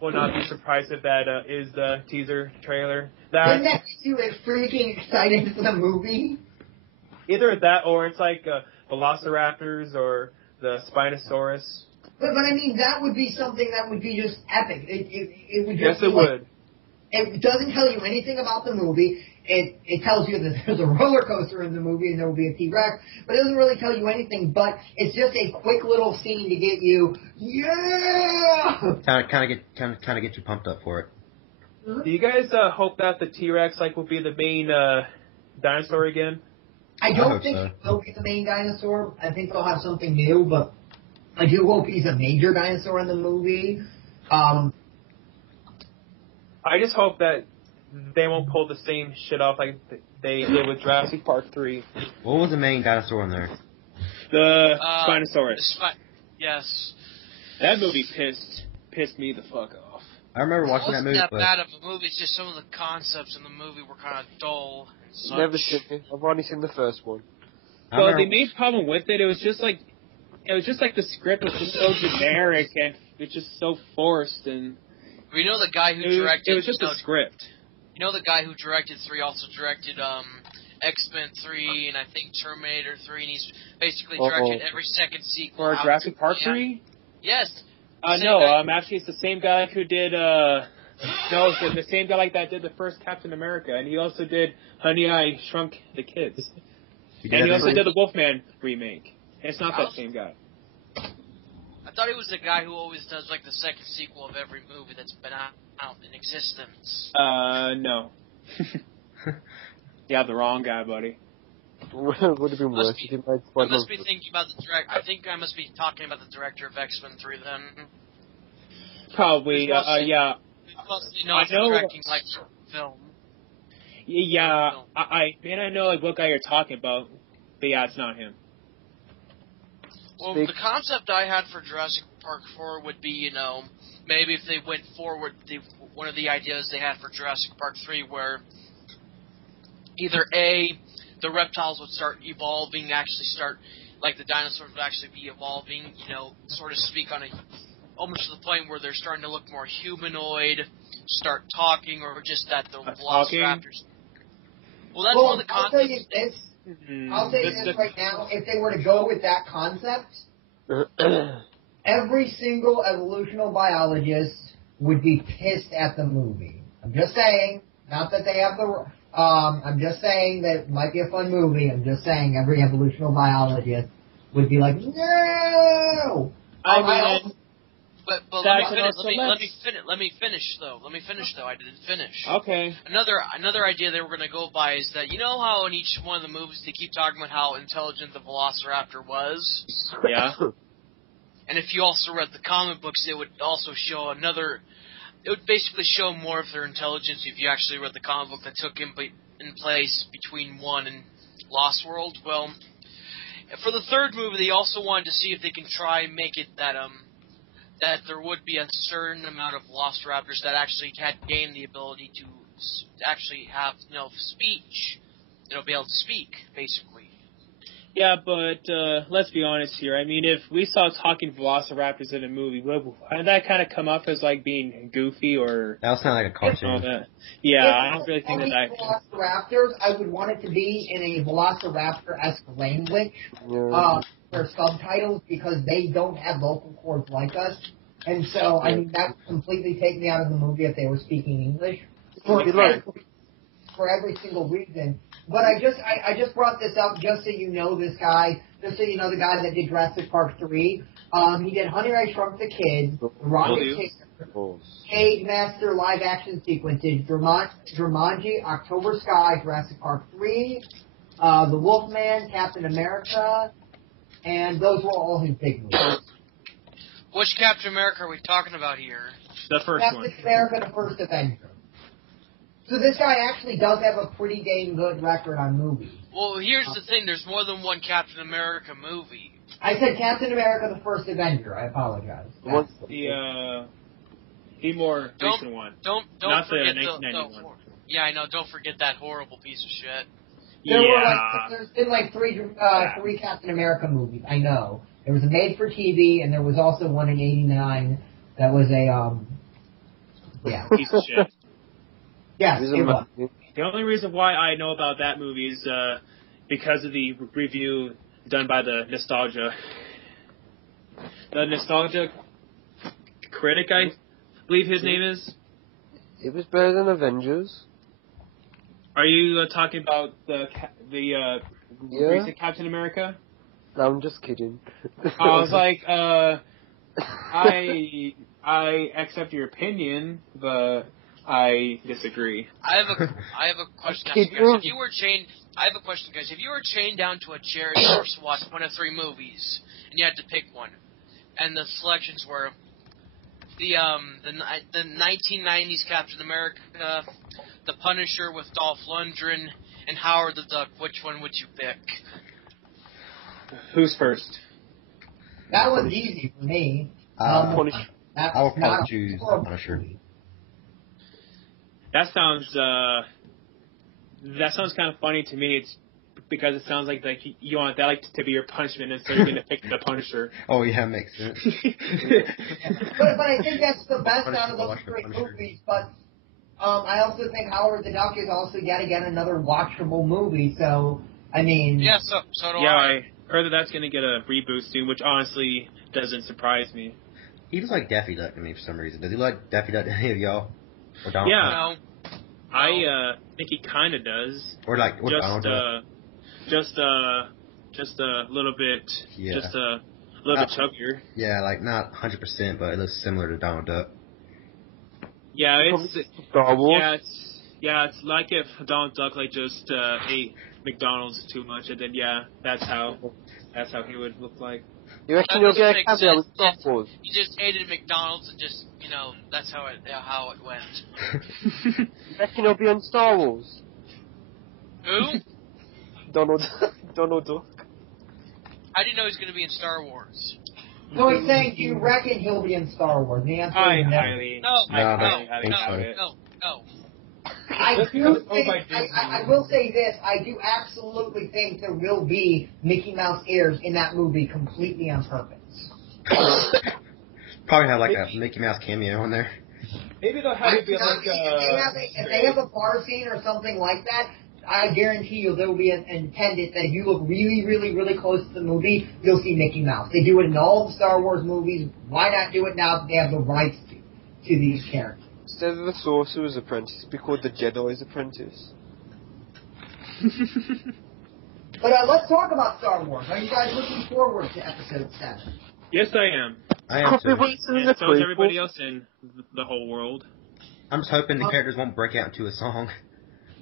will not be surprised if that is the teaser trailer. Wouldn't that make you freaking excited for the movie? Either that or it's like Velociraptors or the Spinosaurus. But I mean, that would be something that would be just epic. It would just yes, it would. It doesn't tell you anything about the movie. It tells you that there's a roller coaster in the movie and there will be a T-Rex, but it doesn't really tell you anything. But it's just a quick little scene to get you, yeah. Kind of get you pumped up for it. Do you guys hope that the T-Rex will be the main dinosaur again? I don't think he'll be the main dinosaur. I think they'll have something new, but I do hope he's a major dinosaur in the movie. I just hope that they won't pull the same shit off like they did with Jurassic Park 3. What was the main dinosaur in there? The Spinosaurus. Yes. That movie pissed me the fuck off. I remember watching that movie. It wasn't that bad of a movie. It's just some of the concepts in the movie were kind of dull. Never seen it. I've only seen the first one. Well, the main problem with it was just like the script was just so generic and it's just so forced and. We know the guy who directed. It was just a script. You know the guy who directed 3 also directed X-Men 3 and I think Terminator 3, and he's basically directed every second sequel. For Jurassic Park 3? Yes. Actually it's the same guy who did it's the same guy that did the first Captain America, and he also did Honey, I Shrunk the Kids. And he also did the Wolfman remake. And it's not that same guy. I thought he was the guy who always does the second sequel of every movie that's been out in existence. No. You have the wrong guy, buddy. Would have been worse if you made I must be thinking about the director. I think I must be talking about the director of X-Men 3 then. Probably, yeah. Mostly known for directing film. Yeah, I know what guy you're talking about, but yeah, it's not him. Well, the concept I had for Jurassic Park 4 would be, maybe if they went forward, one of the ideas they had for Jurassic Park 3 where either A, the reptiles would start evolving, the dinosaurs would actually be evolving, so to speak, almost to the point where they're starting to look more humanoid, start talking, or just that the Velociraptors. Well, that's one of the concepts. I'll tell you this. I'll say this right now. If they were to go with that concept, every single evolutional biologist would be pissed at the movie. I'm just saying. Not that they have the... I'm just saying that it might be a fun movie. I'm just saying every evolutional biologist would be like, no. But let me finish though. I didn't finish. Okay. Another idea they were going to go by is that, you know how in each one of the movies they keep talking about how intelligent the Velociraptor was? Yeah. And if you also read the comic books, it would also show it would basically show more of their intelligence if you actually read the comic book that took in place between 1 and Lost World. Well, for the third movie, they also wanted to see if they can try and make it that there would be a certain amount of Velociraptors that actually had gained the ability to actually have, speech. Be able to speak, basically. Yeah, but let's be honest here. I mean, if we saw talking Velociraptors in a movie, would that kind of come up as like being goofy or? That would sound like a cartoon. Yeah, I don't really think that. Velociraptors, I would want it to be in a Velociraptor-esque language for subtitles because they don't have vocal cords like us, and so I mean that would completely take me out of the movie if they were speaking English for every single reason. But I just brought this up just so you know this guy, just so you know the guy that did Jurassic Park 3. He did Honey, I Shrunk the Kids, Rocket Chaser, Cage Master live action sequences, Jumanji, October Sky, Jurassic Park 3, The Wolfman, Captain America, and those were all his big movies. Which Captain America are we talking about here? The first one. Captain America, the first Avenger. So this guy actually does have a pretty dang good record on movies. Well, here's the thing. There's more than one Captain America movie. I said Captain America, the first Avenger. I apologize. What's the more recent one? Don't Not forget the 1991. Yeah, I know. Don't forget that horrible piece of shit. There's been like three Captain America movies. I know. There was a made for TV, and there was also one in '89 that was a piece of shit. Yes, it was. The only reason why I know about that movie is because of the review done by the Nostalgia critic, I believe his name is. It was better than Avengers. Are you talking about the recent Captain America? No, I'm just kidding. I was like, I accept your opinion, but I disagree. I have a question, guys. If you were chained down to a chair and you were to watch one of 3 movies, and you had to pick one, and the selections were the 1990s Captain America, The Punisher with Dolph Lundgren, and Howard the Duck, which one would you pick? Who's first? That was easy for me. I would probably choose Punisher. That sounds kind of funny to me. It's because it sounds like you want that to be your punishment, and so you're going to pick the Punisher. Oh yeah, makes sense. but I think that's the best out of those 3 movies. But I also think Howard the Duck is also yet again another watchable movie. So I mean, yeah, so do I. Yeah, I heard that that's going to get a reboot soon, which honestly doesn't surprise me. He looks like Daffy Duck to me for some reason. Does he look like Daffy Duck to any of y'all? Or Donald Duck? No. I think he kind of does. Or Donald Duck. Just a little bit. Yeah. Just a little bit chubbier. Yeah, like not 100%, but it looks similar to Donald Duck. Yeah, it's Star Wars. Yeah, it's like if Donald Duck just ate McDonald's too much, and then that's how he would look like. You reckon you'll get a cameo with Star Wars? You just hated McDonald's and just that's how it went. You reckon he'll be on Star Wars? Who? Donald Duck. How do you know he's going to be in Star Wars? So he's saying, do you reckon he'll be in Star Wars? The answer is no. No. I will say this. I do absolutely think there will be Mickey Mouse ears in that movie completely on purpose. Probably have like a Mickey Mouse cameo in there. Maybe they'll have it be like if they have a bar scene or something like that, I guarantee you there will be an intended that if you look really, really, really close to the movie, you'll see Mickey Mouse. They do it in all the Star Wars movies. Why not do it now that they have the rights to these characters? Instead of the Sorcerer's Apprentice, it'd be called the Jedi's Apprentice. But let's talk about Star Wars. Are you guys looking forward to Episode 7? Yes, I am. I am too. And so is everybody else in the whole world. I'm just hoping the characters won't break out into a song.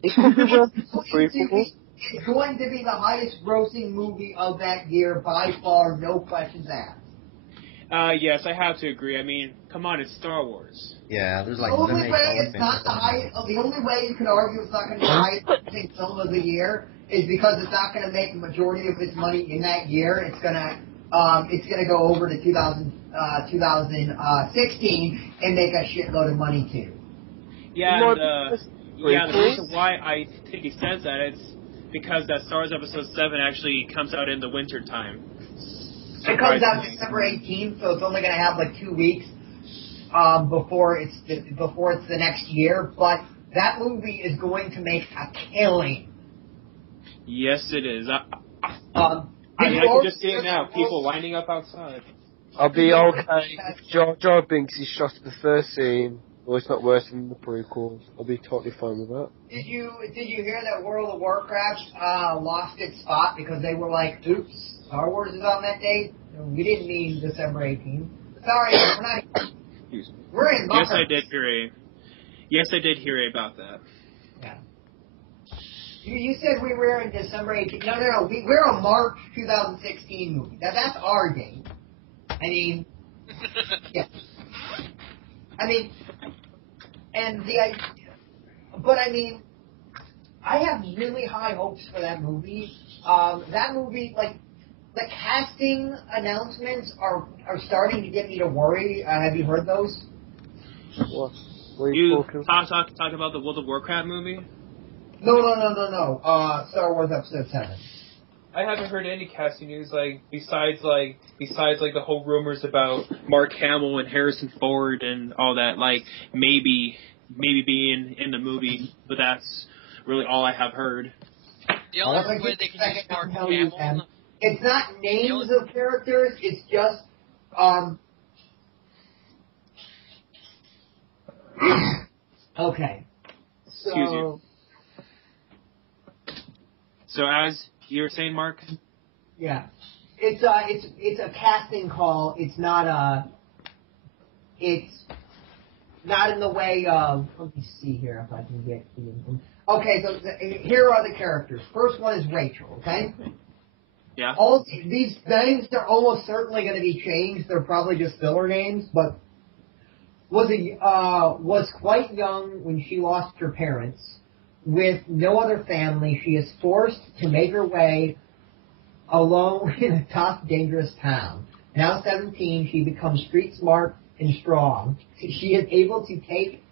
It could be worth the It's going to be the highest grossing movie of that year by far, no questions asked. Yes, I have to agree. I mean, come on, it's Star Wars. Yeah, there's like The only many way Star Wars it's fans not the out highest. The only way you can argue it's not going to be the highest grossing film of the year is because it's not going to make the majority of its money in that year. It's going to go over to 2016 and make a shitload of money too. Yeah, and the reason why I think he says that is because that Star Wars Episode 7 actually comes out in the winter time. It comes out December 18th, so it's only going to have like 2 weeks before it's the next year. But that movie is going to make a killing. Yes, it is. I mean, I can just see it now. People lining up outside. I'll be okay if Jar Jar Binks is shot at the first scene, or it's not worse than the prequels. I'll be totally fine with that. Did you hear that World of Warcraft lost its spot because they were like, oops, Star Wars is on that date? We didn't mean December 18th. Sorry, we're not. We're in March. Yes, I did hear about that. Yeah. You said we were in December 18th. No. We're a March 2016 movie. That's our date. I mean, yeah. I mean, but I mean, I have really high hopes for that movie. That movie, like, the casting announcements are starting to get me to worry. Have you heard those? What are you talking? Talk about the World of Warcraft movie? No. Star Wars Episode 7. I haven't heard any casting news, besides the whole rumors about Mark Hamill and Harrison Ford and all that, maybe being in the movie, but that's really all I have heard. The only way they can use Mark Hamill. It's not names of characters, it's just, okay. Excuse you. So as you were saying, Mark? Yeah. It's a casting call. It's not in the way of, let me see here if I can get the info. Okay, so here are the characters. First one is Rachel, okay? Yeah. All these names are almost certainly going to be changed. They're probably just filler names, but was quite young when she lost her parents. With no other family, she is forced to make her way alone in a tough, dangerous town. Now 17, she becomes street smart and strong. She is able to take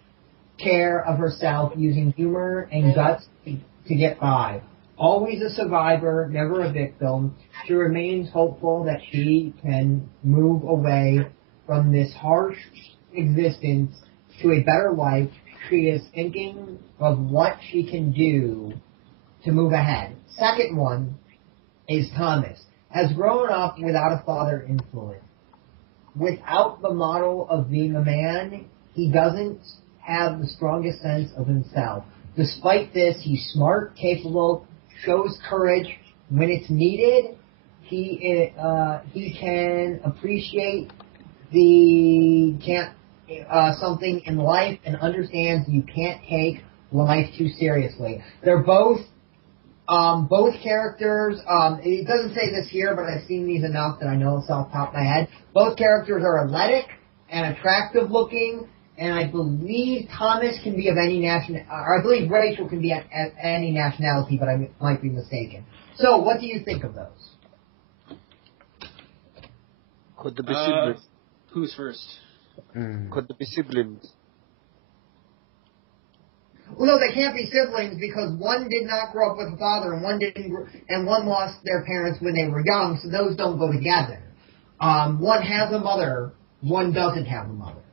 care of herself using humor and guts to get by. Always a survivor, never a victim, she remains hopeful that she can move away from this harsh existence to a better life. She is thinking of what she can do to move ahead. Second one is Thomas. Has grown up without a father influence. Without the model of being a man, he doesn't have the strongest sense of himself. Despite this, he's smart, capable, shows courage when it's needed. He can appreciate something in life and understands you can't take life too seriously. They're both characters. It doesn't say this here, but I've seen these enough that I know it's off the top of my head. Both characters are athletic and attractive looking, and I believe Thomas can be of any I believe Rachel can be at any nationality, but I might be mistaken. So, what do you think of those? Could there be siblings? Who's first? Could there be siblings? Well, no, they can't be siblings because one did not grow up with a father and one lost their parents when they were young, so those don't go together. One has a mother, one doesn't have a mother.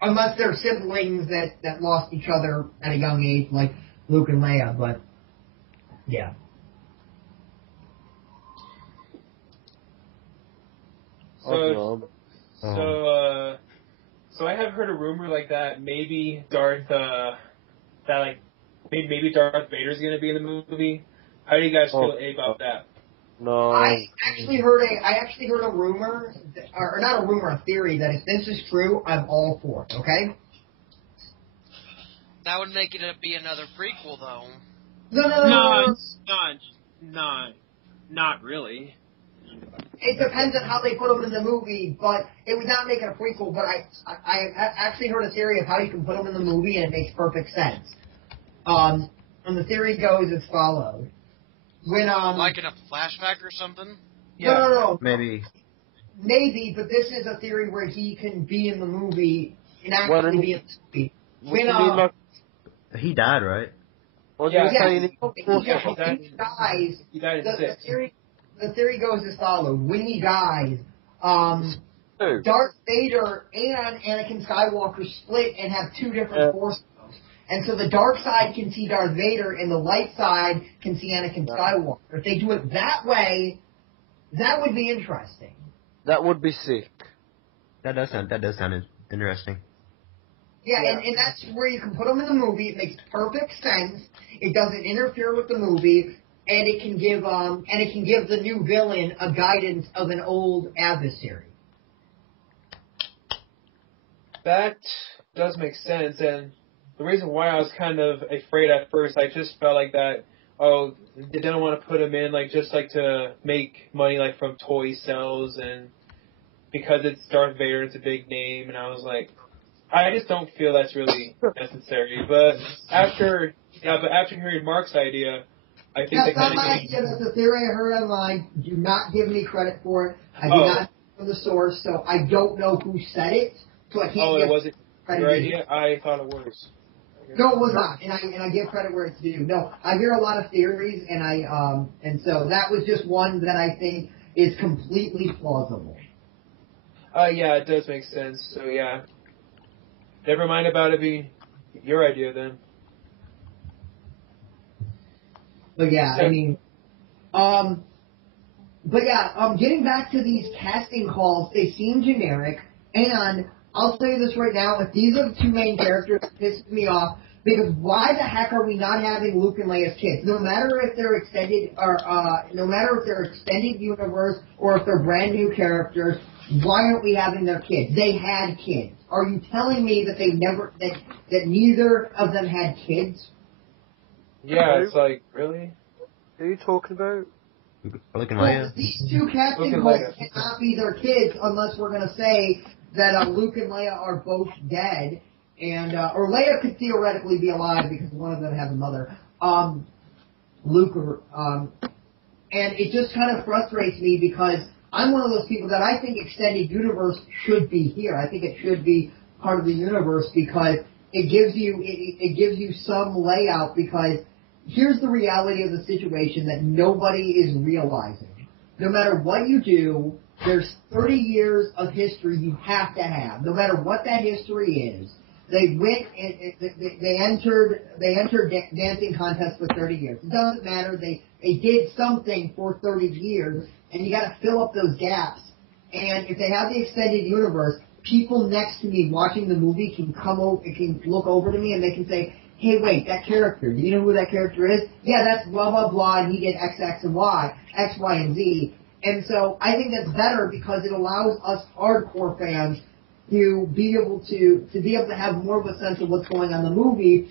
Unless they're siblings that lost each other at a young age, like Luke and Leia, but, yeah. So I have heard a rumor like that maybe Darth Vader's gonna be in the movie. How do you guys feel about that? No. I actually heard a rumor, or not a rumor, a theory that if this is true, I'm all for it. Okay. That would make it be another prequel, though. No, it's not really. It depends on how they put them in the movie, but it would not make it a prequel. But I actually heard a theory of how you can put them in the movie, and it makes perfect sense. And the theory goes as follows: when like in a flashback or something. Yeah. No. Maybe, but this is a theory where he can be in the movie and actually be in the movie. When he died, right? What Yeah. he dies. He died in The 6. theory goes as follows: when he dies, Who? Darth Vader and Anakin Skywalker split and have two different forces. And so the dark side can see Darth Vader and the light side can see Anakin Skywalker. If they do it that way, that would be interesting. That would be sick. That does sound interesting. Yeah, and that's where you can put them in the movie. It makes perfect sense. It doesn't interfere with the movie, and it can give the new villain a guidance of an old adversary. That does make sense, and the reason why I was kind of afraid at first, I just felt like that, they didn't want to put him in, just to make money, from toy sales, and because it's Darth Vader, it's a big name, and I was like, I just don't feel that's really necessary. But after hearing Mark's idea, I think that's not my idea. That's a theory I heard online. Do not give me credit for it. I did not know the source, so I don't know who said it. So I can't. It wasn't your idea? I thought it was. No, it was not, and I give credit where it's due. No, I hear a lot of theories, and so that was just one that I think is completely plausible. Yeah, it does make sense. So yeah, never mind about it being your idea then. But yeah, getting back to these casting calls, they seem generic, and I'll tell you this right now, if these are the two main characters, it pisses me off, because why the heck are we not having Luke and Leia's kids? No matter if they're extended, or no matter if they're extended universe, or if they're brand new characters, why aren't we having their kids? They had kids. Are you telling me that that neither of them had kids? Yeah, it's like, really? Who are you talking about? Luke and Leia. Well, these two casting calls cannot be their kids unless we're going to say that Luke and Leia are both dead, and or Leia could theoretically be alive because one of them has a mother. And it just kind of frustrates me because I'm one of those people that I think extended universe should be here. I think it should be part of the universe because it gives you some layout. Because here's the reality of the situation that nobody is realizing. No matter what you do, there's 30 years of history you have to have. No matter what that history is, they went. They entered dancing contests for 30 years. It doesn't matter. They did something for 30 years, and you got to fill up those gaps. And if they have the extended universe, people next to me watching the movie can look over to me and they can say, "Hey, wait, that character. Do you know who that character is? Yeah, that's blah blah blah, and he did X, X, and Y, X, Y, and Z." And so I think that's better because it allows us hardcore fans to be able to have more of a sense of what's going on in the movie,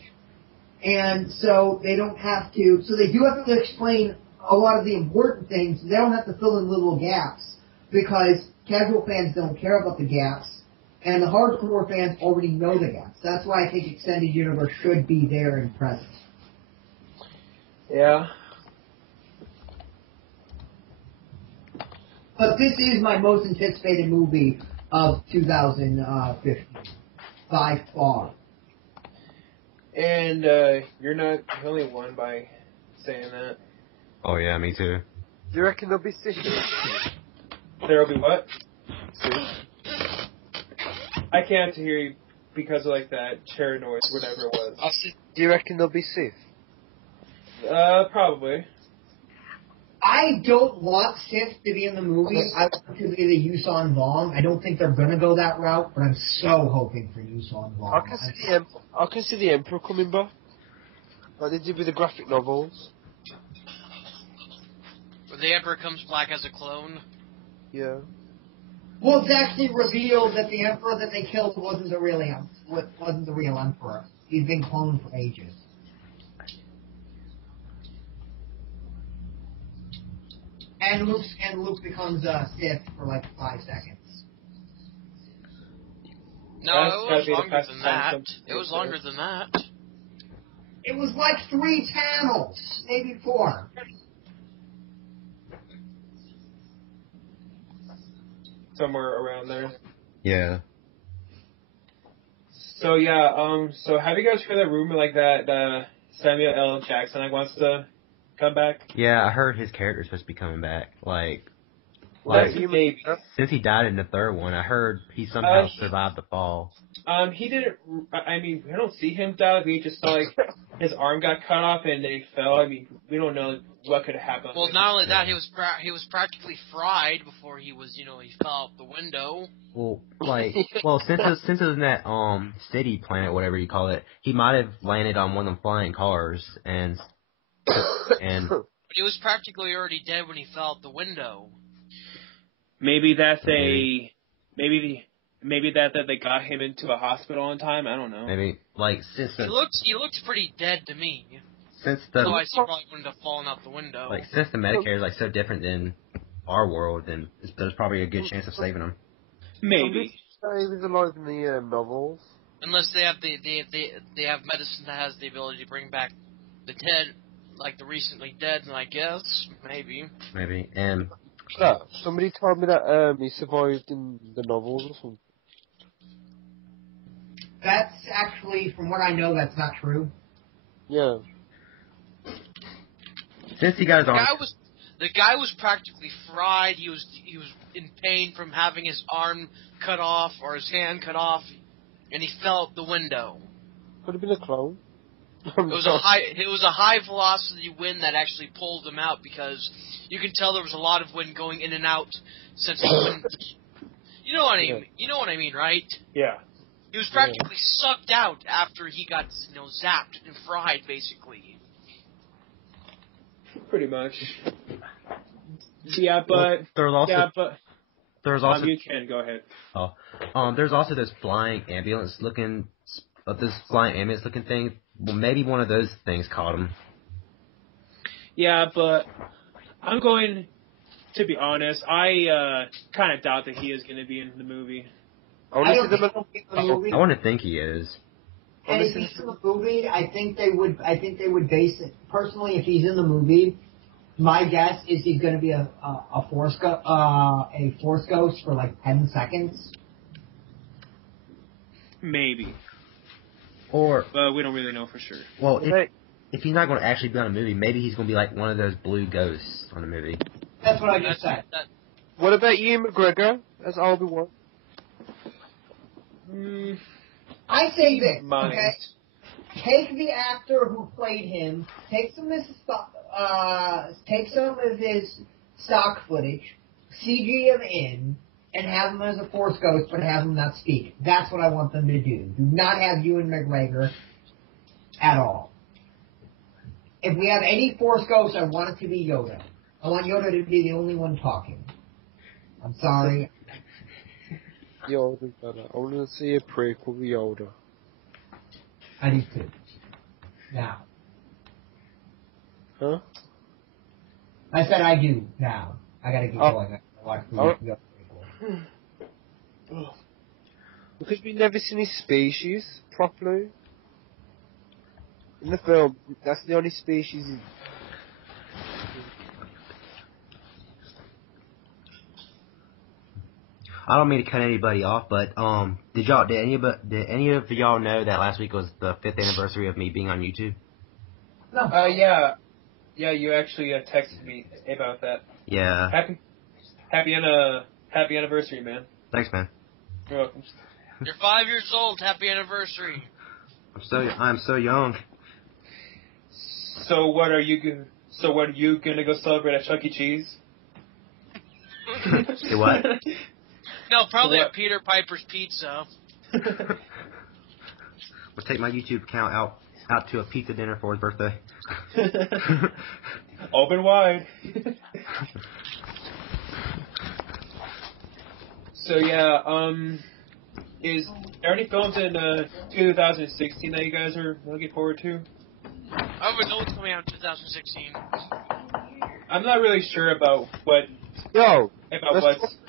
and so they don't have to. So they do have to explain a lot of the important things. They don't have to fill in little gaps because casual fans don't care about the gaps, and the hardcore fans already know the gaps. That's why I think Extended Universe should be there and present. Yeah. But this is my most anticipated movie of 2015, by far. And you're not the only one by saying that. Oh yeah, me too. Do you reckon there'll be six? There'll be what? I can't hear you because of that chair noise, whatever it was. Do you reckon there'll be Sith? Probably. I don't want Sith to be in the movie. I want to be the Yuuzhan Vong. I don't think they're going to go that route, but I'm so hoping for Yuuzhan Vong. I can see the Emperor coming back. Like they did with the graphic novels. The Emperor comes back as a clone. Yeah. Well, it's actually revealed that the Emperor that they killed wasn't the real Emperor. He's been cloned for ages. And Luke becomes Sith for like 5 seconds. No, it was longer than that. It was longer than that. It was like 3 channels, maybe 4. Somewhere around there. Yeah. So yeah, so have you guys heard that rumor like that Samuel L. Jackson wants to come back? Yeah, I heard his character's supposed to be coming back. Like Maybe. since he died in the third one, I heard he somehow survived the fall. He didn't. I mean, we don't see him die. We just saw like his arm got cut off and then he fell. I mean, we don't know what could have happened. Well, not only that, he was practically fried before he was, he fell out the window. Well, since it was in that city planet, whatever you call it, he might have landed on one of them flying cars and. But he was practically already dead when he fell out the window. Maybe that's maybe that they got him into a hospital in time. I don't know. Maybe since he looked pretty dead to me. Otherwise, he probably wouldn't have fallen out the window. Since the Medicare is so different than our world, then there's probably a good chance of saving him. Maybe. He was alive in the novels. Unless they have they have medicine that has the ability to bring back the dead, like the recently dead, and I guess maybe. And somebody told me that he survived in the novels or something. That's actually, from what I know, that's not true. Yeah. Since he got his arm, the guy was practically fried. He was in pain from having his arm cut off or his hand cut off, and he fell out the window. Could have been a clone. It was a high velocity wind that actually pulled him out because you can tell there was a lot of wind going in and out since the wind. You know what I mean? You know what I mean, right? Yeah. He was practically sucked out after he got zapped and fried, basically. Pretty much. Yeah, but there's also you can go ahead. There's also this flying ambulance looking thing. Well, maybe one of those things caught him. Yeah, but I'm going to be honest. I kind of doubt that he is going to be in the movie. I don't think he'll be in the movie. I want to think he is. And if he's in the movie, I think they would base it. Personally, if he's in the movie, my guess is he's going to be a force ghost for like 10 seconds. Maybe. But we don't really know for sure. Well, if he's not going to actually be on a movie, maybe he's going to be like one of those blue ghosts on a movie. That's what I just said. What about Ian McGregor as Obi-Wan? I say this, okay? Take the actor who played him, take some of his stock footage, CG him in, and have him as a Force ghost, but have him not speak. That's what I want them to do. Do not have Ewan McGregor at all. If we have any Force ghosts, I want it to be Yoda. I want Yoda to be the only one talking. I'm sorry. Yoda's better. I want to see a prequel with Yoda. I do too. Now. Huh? I said I do now. I gotta get going. I watch the prequel. Because we've never seen his species properly. In the film, that's the only species. I don't mean to cut anybody off, but did any of y'all know that last week was the 5th anniversary of me being on YouTube? No. Yeah, you actually texted me about that. Yeah. Happy anniversary, man. Thanks, man. You're welcome. You're 5 years old. Happy anniversary. I'm so young. So what are you gonna go celebrate at Chuck E. Cheese? Say what? No, probably at Peter Piper's Pizza. We'll take my YouTube account out to a pizza dinner for his birthday. Open wide. So yeah, is there any films in 2016 that you guys are looking forward to? I don't even know what's coming out in 2016. I'm not really sure about what's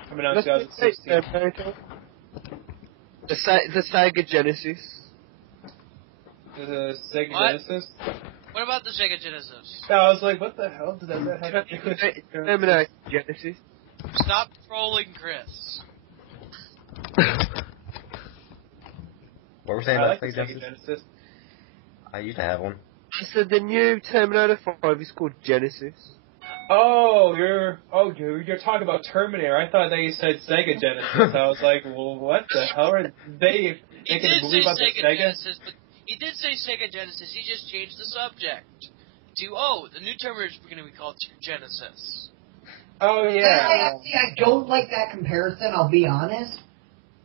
coming out in 2016. The Sega Genesis. The Sega What? Genesis? What about the Sega Genesis? Yeah, I was like, what the hell does that have to do with Terminator Genesis. Stop trolling Chris. What were we saying I about like the Sega Sega Genesis? Genesis. I used to have one. So the new Terminator 5 is called Genesis. Oh, you're talking about Terminator. I thought that you said Sega Genesis. I was like, well, what the hell are they making a movie about the Sega? Genesis, but he did say Sega Genesis. He just changed the subject to the new Terminator is going to be called Genesis. Oh yeah. I don't like that comparison. I'll be honest,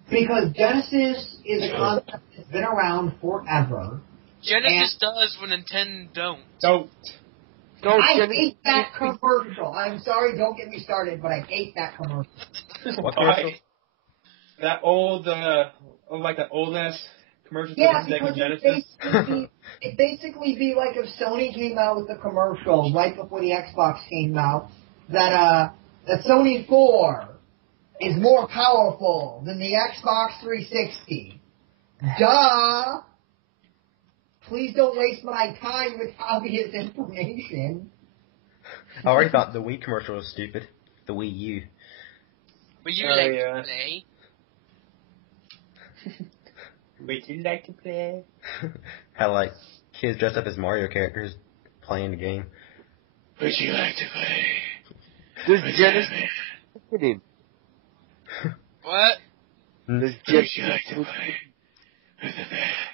because Genesis is a concept that's been around forever. Genesis does when Nintendo Don't. I hate that commercial. I'm sorry, don't get me started, but I hate that commercial. What commercial? That old, like that old ass commercial. Yeah, for because Sega Genesis. it'd basically be like if Sony came out with a commercial right before the Xbox came out that Sony 4 is more powerful than the Xbox 360. Duh! Please don't waste my time with obvious information. I already thought the Wii commercial was stupid. The Wii U. Would you play? Would you like to play? How like kids dressed up as Mario characters playing the game. Would you like to play? Does Genesis fit in? What? Does Would you like to play with the band?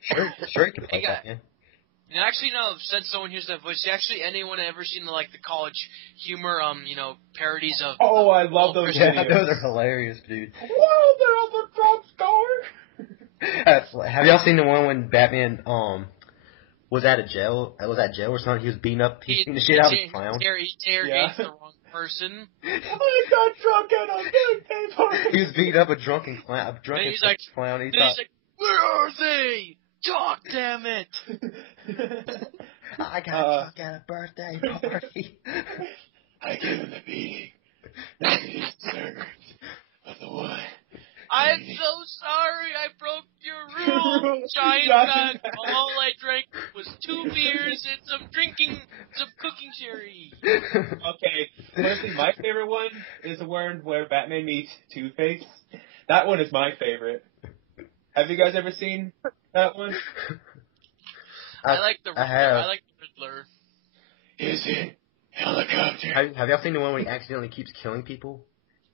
Sure you can play that, yeah. Actually, no. Since someone hears that voice, actually, anyone ever seen the college humor, parodies of? Oh, I love those videos. Yeah, those are hilarious, dude. Well, they're on the drop star. Have y'all seen the one when Batman was at jail or something? He was beating the shit out of his clown. He interrogates the wrong person. I got drunk at a birthday party. He was beating up a drunken clown. He's like, where are they? Talk, damn it! I got drunk at a birthday party. I gave him the beating that he deserved. But the one. I'm so sorry I broke your rule, giant bag. All I drank was 2 beers and some cooking cherry. Okay, honestly, my favorite one is the one where Batman meets Two-Face. That one is my favorite. Have you guys ever seen that one? I like the Riddler. I like the Riddler. Is it helicopter? Have y'all seen the one where he accidentally keeps killing people?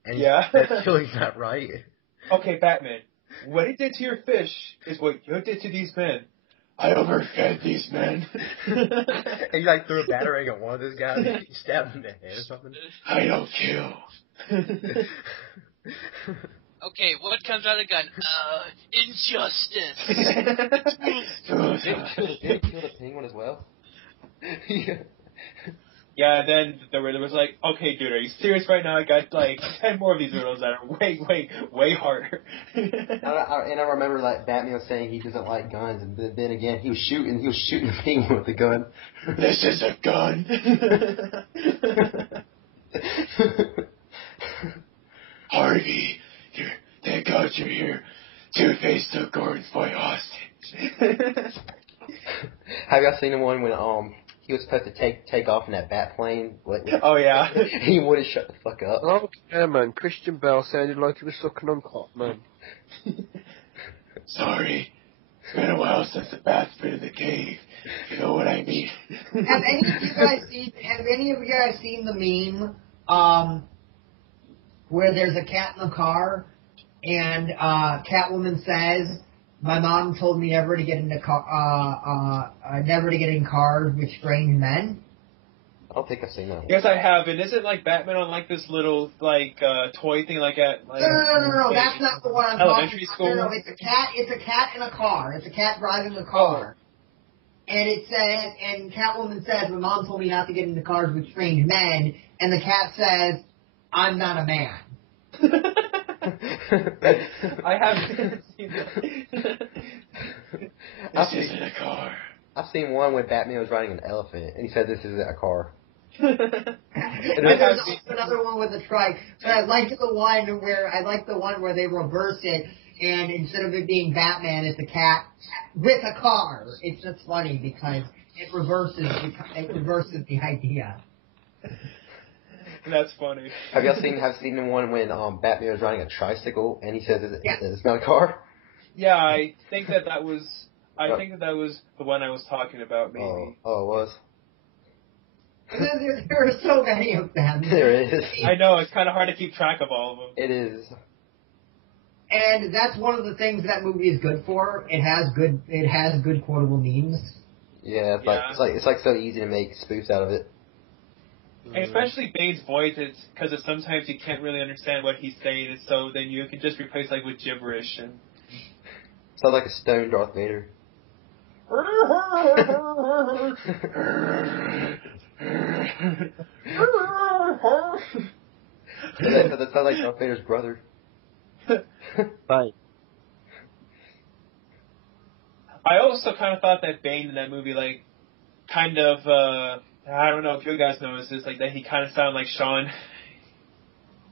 And yeah. That's killing's not right. Okay, Batman. What he did to your fish is what you did to these men. I overfed these men. And you threw a batarang at one of those guys and you stabbed him in the head or something? I don't kill. Okay, what comes out of the gun? Injustice. Did he kill the penguin as well? Yeah, and then the Riddler was like, okay, dude, are you serious right now? I got 10 more of these riddles that are way harder. And I remember Batman was saying he doesn't like guns, and then again he was shooting the penguin with the gun. This is a gun. Harvey, thank God you're here. Two-Face took Gordon's boy hostage. Have y'all seen the one when he was supposed to take off in that bat plane? Oh yeah. He wouldn't shut the fuck up. Oh yeah, man. Christian Bale sounded like he was sucking on cock, man. Sorry, it's been a while since the bat's been in the cave. You know what I mean? Have any of you guys seen the meme where there's a cat in the car and Catwoman says, "My mom told me never to get in cars with strange men"? I don't think I've seen that one. Yes, I have. And isn't Batman on this little toy thing at No. That's not the one I'm elementary talking school. about. No, it's a cat. It's a cat in a car. It's a cat driving the car. and it says, and Catwoman says, my mom told me not to get into cars with strange men, and the cat says, I'm not a man. I haven't seen that. This isn't a car. I've seen one where Batman was riding an elephant, and he said this isn't a car. And there's also another one with a trike. But I like the one where they reverse it, and instead of it being Batman, it's a cat with a car. It's just funny because it reverses the idea. That's funny. Have seen the one when Batman was riding a tricycle, and he says it's not a car? Yeah, I think that was the one I was talking about, maybe. Oh, it was? There are so many of them. There is. I know, it's kind of hard to keep track of all of them. It is. And that's one of the things that movie is good for. It has good quotable memes. Yeah, it's like so easy to make spoofs out of it. And especially Bane's voice, because sometimes you can't really understand what he's saying, and so then you can just replace like with gibberish. And sounds like a stone Darth Vader. That sounds like Darth Vader's brother. Right. I also kind of thought that Bane in that movie, like, kind of, I don't know if you guys noticed this, like, that he kind of sounded like Sean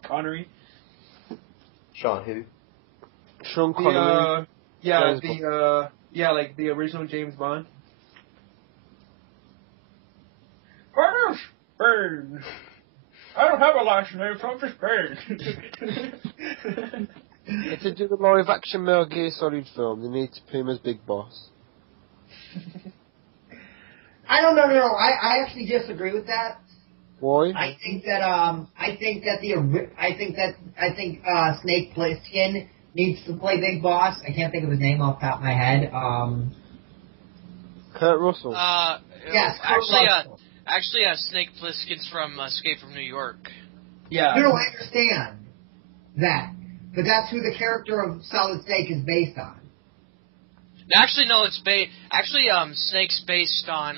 Connery. Sean who? Sean Connery. Like the original James Bond. Burn. I don't have a last name, so I'm just Burn. If they do the live action Metal Gear Solid film, they need to put him as Big Boss. I don't know. No, I actually disagree with that. Why? I think Snake Plissken needs to play Big Boss. I can't think of his name off the top of my head. Kurt Russell. Yes, Actually, Snake Plissken's from Escape from New York. Yeah. No, I understand that, but that's who the character of Solid Snake is based on. Actually, no, Snake's based on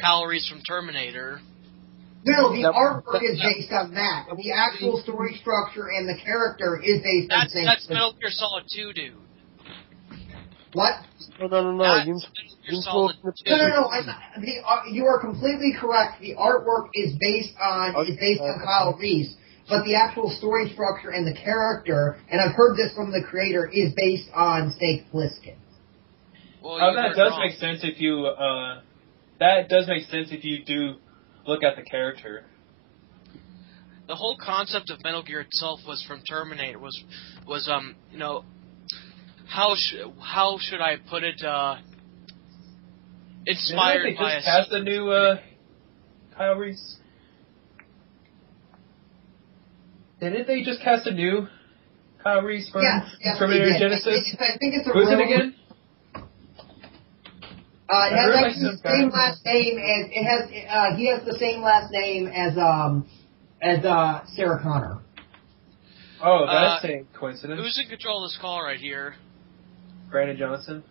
Kyle Reese from Terminator. No, the artwork is based on that. The actual story structure and the character is based on Snake. That's Metal Gear Solid 2, dude. What? No. That's Metal Gear Solid 2. No. You are completely correct. The artwork is based on Kyle Reese, but the actual story structure and the character, and I've heard this from the creator, is based on Snake Plissken. Well, that does make sense if you. That does make sense if you do look at the character. The whole concept of Metal Gear itself was from Terminator. Was how should I put it? Inspired by just cast a new Kyle Reese? Didn't they just cast a new Kyle Reese from Terminator Genesis? I think it's a Who's it again? It has actually the same last name as he has the same last name as Sarah Connor. Oh, that's a coincidence. Who's in control of this call right here? Brandon Johnson.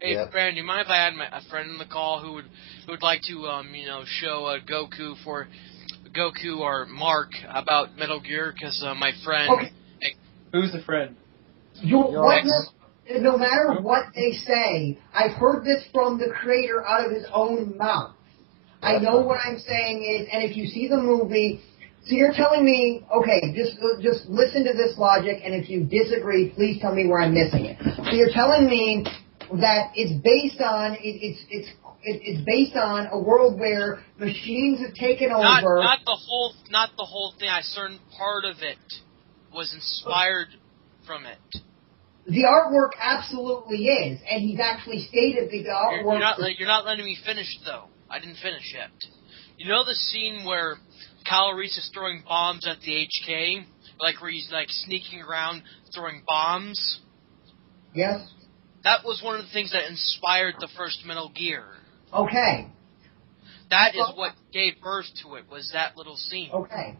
Hey, yep. Brandon, do you mind if I had a friend on the call who would like to show Goku or Mark about Metal Gear? Because my friend. Okay. Who's the friend? No matter what they say, I've heard this from the creator out of his own mouth. I know what I'm saying is, and if you see the movie, so you're telling me, okay, just listen to this logic, and if you disagree, please tell me where I'm missing it. So you're telling me that it's based on it's based on a world where machines have taken over. Not the whole thing. A certain part of it was inspired from it. The artwork absolutely is, and he's actually stated the artwork. You're not letting me finish, though. I didn't finish yet. You know the scene where Kyle Reese is throwing bombs at the HK? Like where he's like sneaking around throwing bombs? Yes. That was one of the things that inspired the first Metal Gear. Okay. That is what gave birth to it, was that little scene. Okay.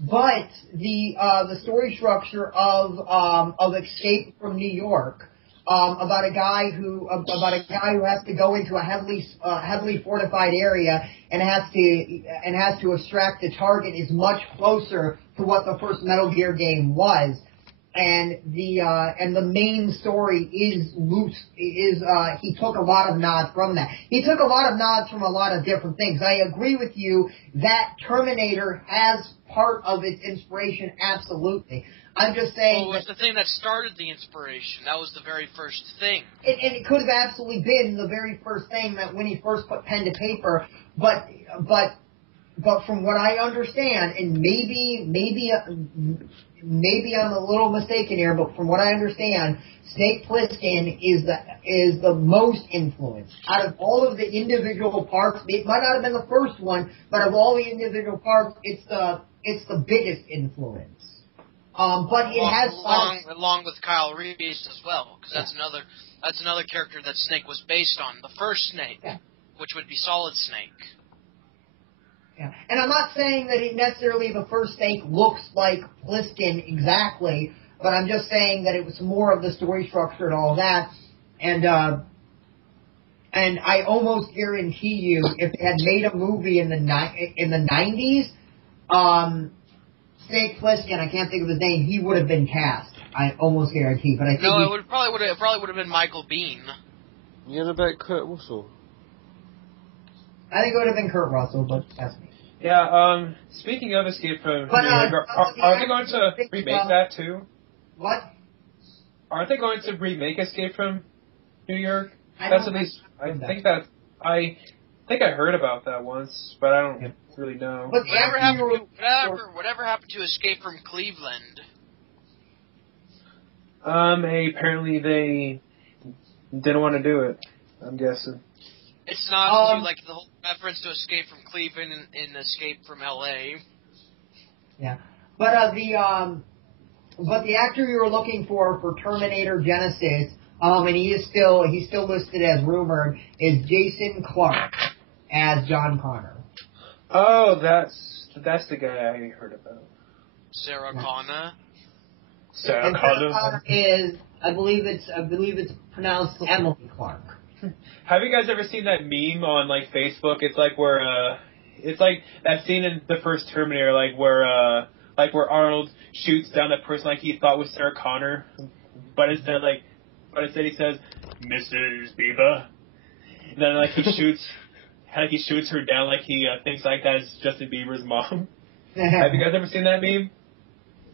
But the story structure of Escape from New York about a guy who has to go into a heavily fortified area and has to extract the target is much closer to what the first Metal Gear game was. And the main story is he took a lot of nods from that. He took a lot of nods from a lot of different things. I agree with you that Terminator has part of its inspiration, absolutely. I'm just saying. Well, it was the thing that started the inspiration. That was the very first thing. And it could have absolutely been the very first thing that when he first put pen to paper. But from what I understand, and maybe I'm a little mistaken here, but from what I understand, Snake Plissken is the most influenced out of all of the individual parts. It might not have been the first one, but of all the individual parts, it's the biggest influence. But it has along with Kyle Reese as well, because that's another character that Snake was based on, the first Snake, which would be Solid Snake. Yeah, and I'm not saying that the first Snake looks like Plissken exactly, but I'm just saying that it was more of the story structure and all that. And I almost guarantee you, if they had made a movie in the 90s, Snake Plissken, I can't think of his name, he would have been cast. I almost guarantee, but I think it probably would have been Michael Biehn. You know about Kurt Russell? I think it would have been Kurt Russell, but that's me. Yeah, speaking of Escape from New York, are they going to remake that too? What? Aren't they going to remake Escape from New York? I think I heard about that once, but I don't really know. But whatever happened to Escape from Cleveland? Apparently they didn't want to do it, I'm guessing. It's not like the whole reference to Escape from Cleveland and Escape from L.A. Yeah, but the actor you were looking for Terminator Genesis, and he's still listed as rumored, is Jason Clarke as John Connor. Oh, that's the guy I heard about. Sarah Connor. Sarah Connor is, I believe it's pronounced Emily Clarke. Have you guys ever seen that meme on like Facebook? It's like where it's like that scene in the first Terminator, where Arnold shoots down that person like he thought was Sarah Connor, but instead he says Mrs. Bieber, and then he shoots her down like he thinks like that is Justin Bieber's mom. Have you guys ever seen that meme?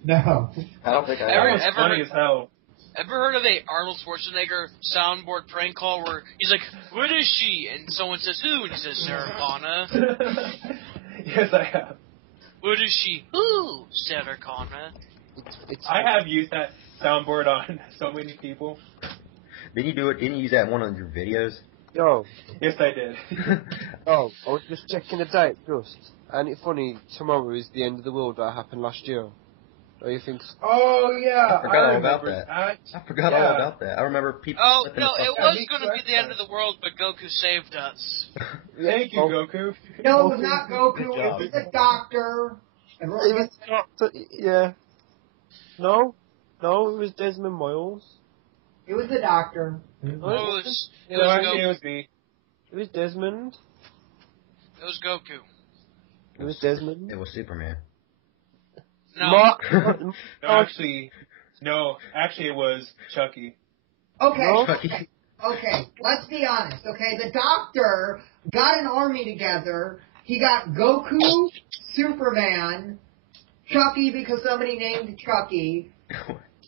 No. I don't think I have. It's funny as hell. Ever heard of a Arnold Schwarzenegger soundboard prank call where he's like, "What is she?" and someone says, "Who?" and he says, "Sarah Connor." Yes, I have. What is she? Who? Sarah Connor. I have used that soundboard on so many people. Didn't you do it? Didn't you use that in one of your videos? Yo. Yes, I did. I was just checking the date, and it's funny, tomorrow is the end of the world that happened last year. Don't you think so? Oh, yeah. I forgot all about that. I forgot all about that. I remember people... Oh, no, it was going to be the end of the world, but Goku saved us. Thank you, Goku. No, it was not Goku. It was the Doctor. It was the Doctor, yeah. No, it was Desmond Miles. It was the Doctor. It was me. It was Desmond. It was Goku. It was Desmond. It was Superman. No. Actually, it was Chucky. Okay, let's be honest, okay? The Doctor got an army together. He got Goku, Superman, Chucky because somebody named Chucky,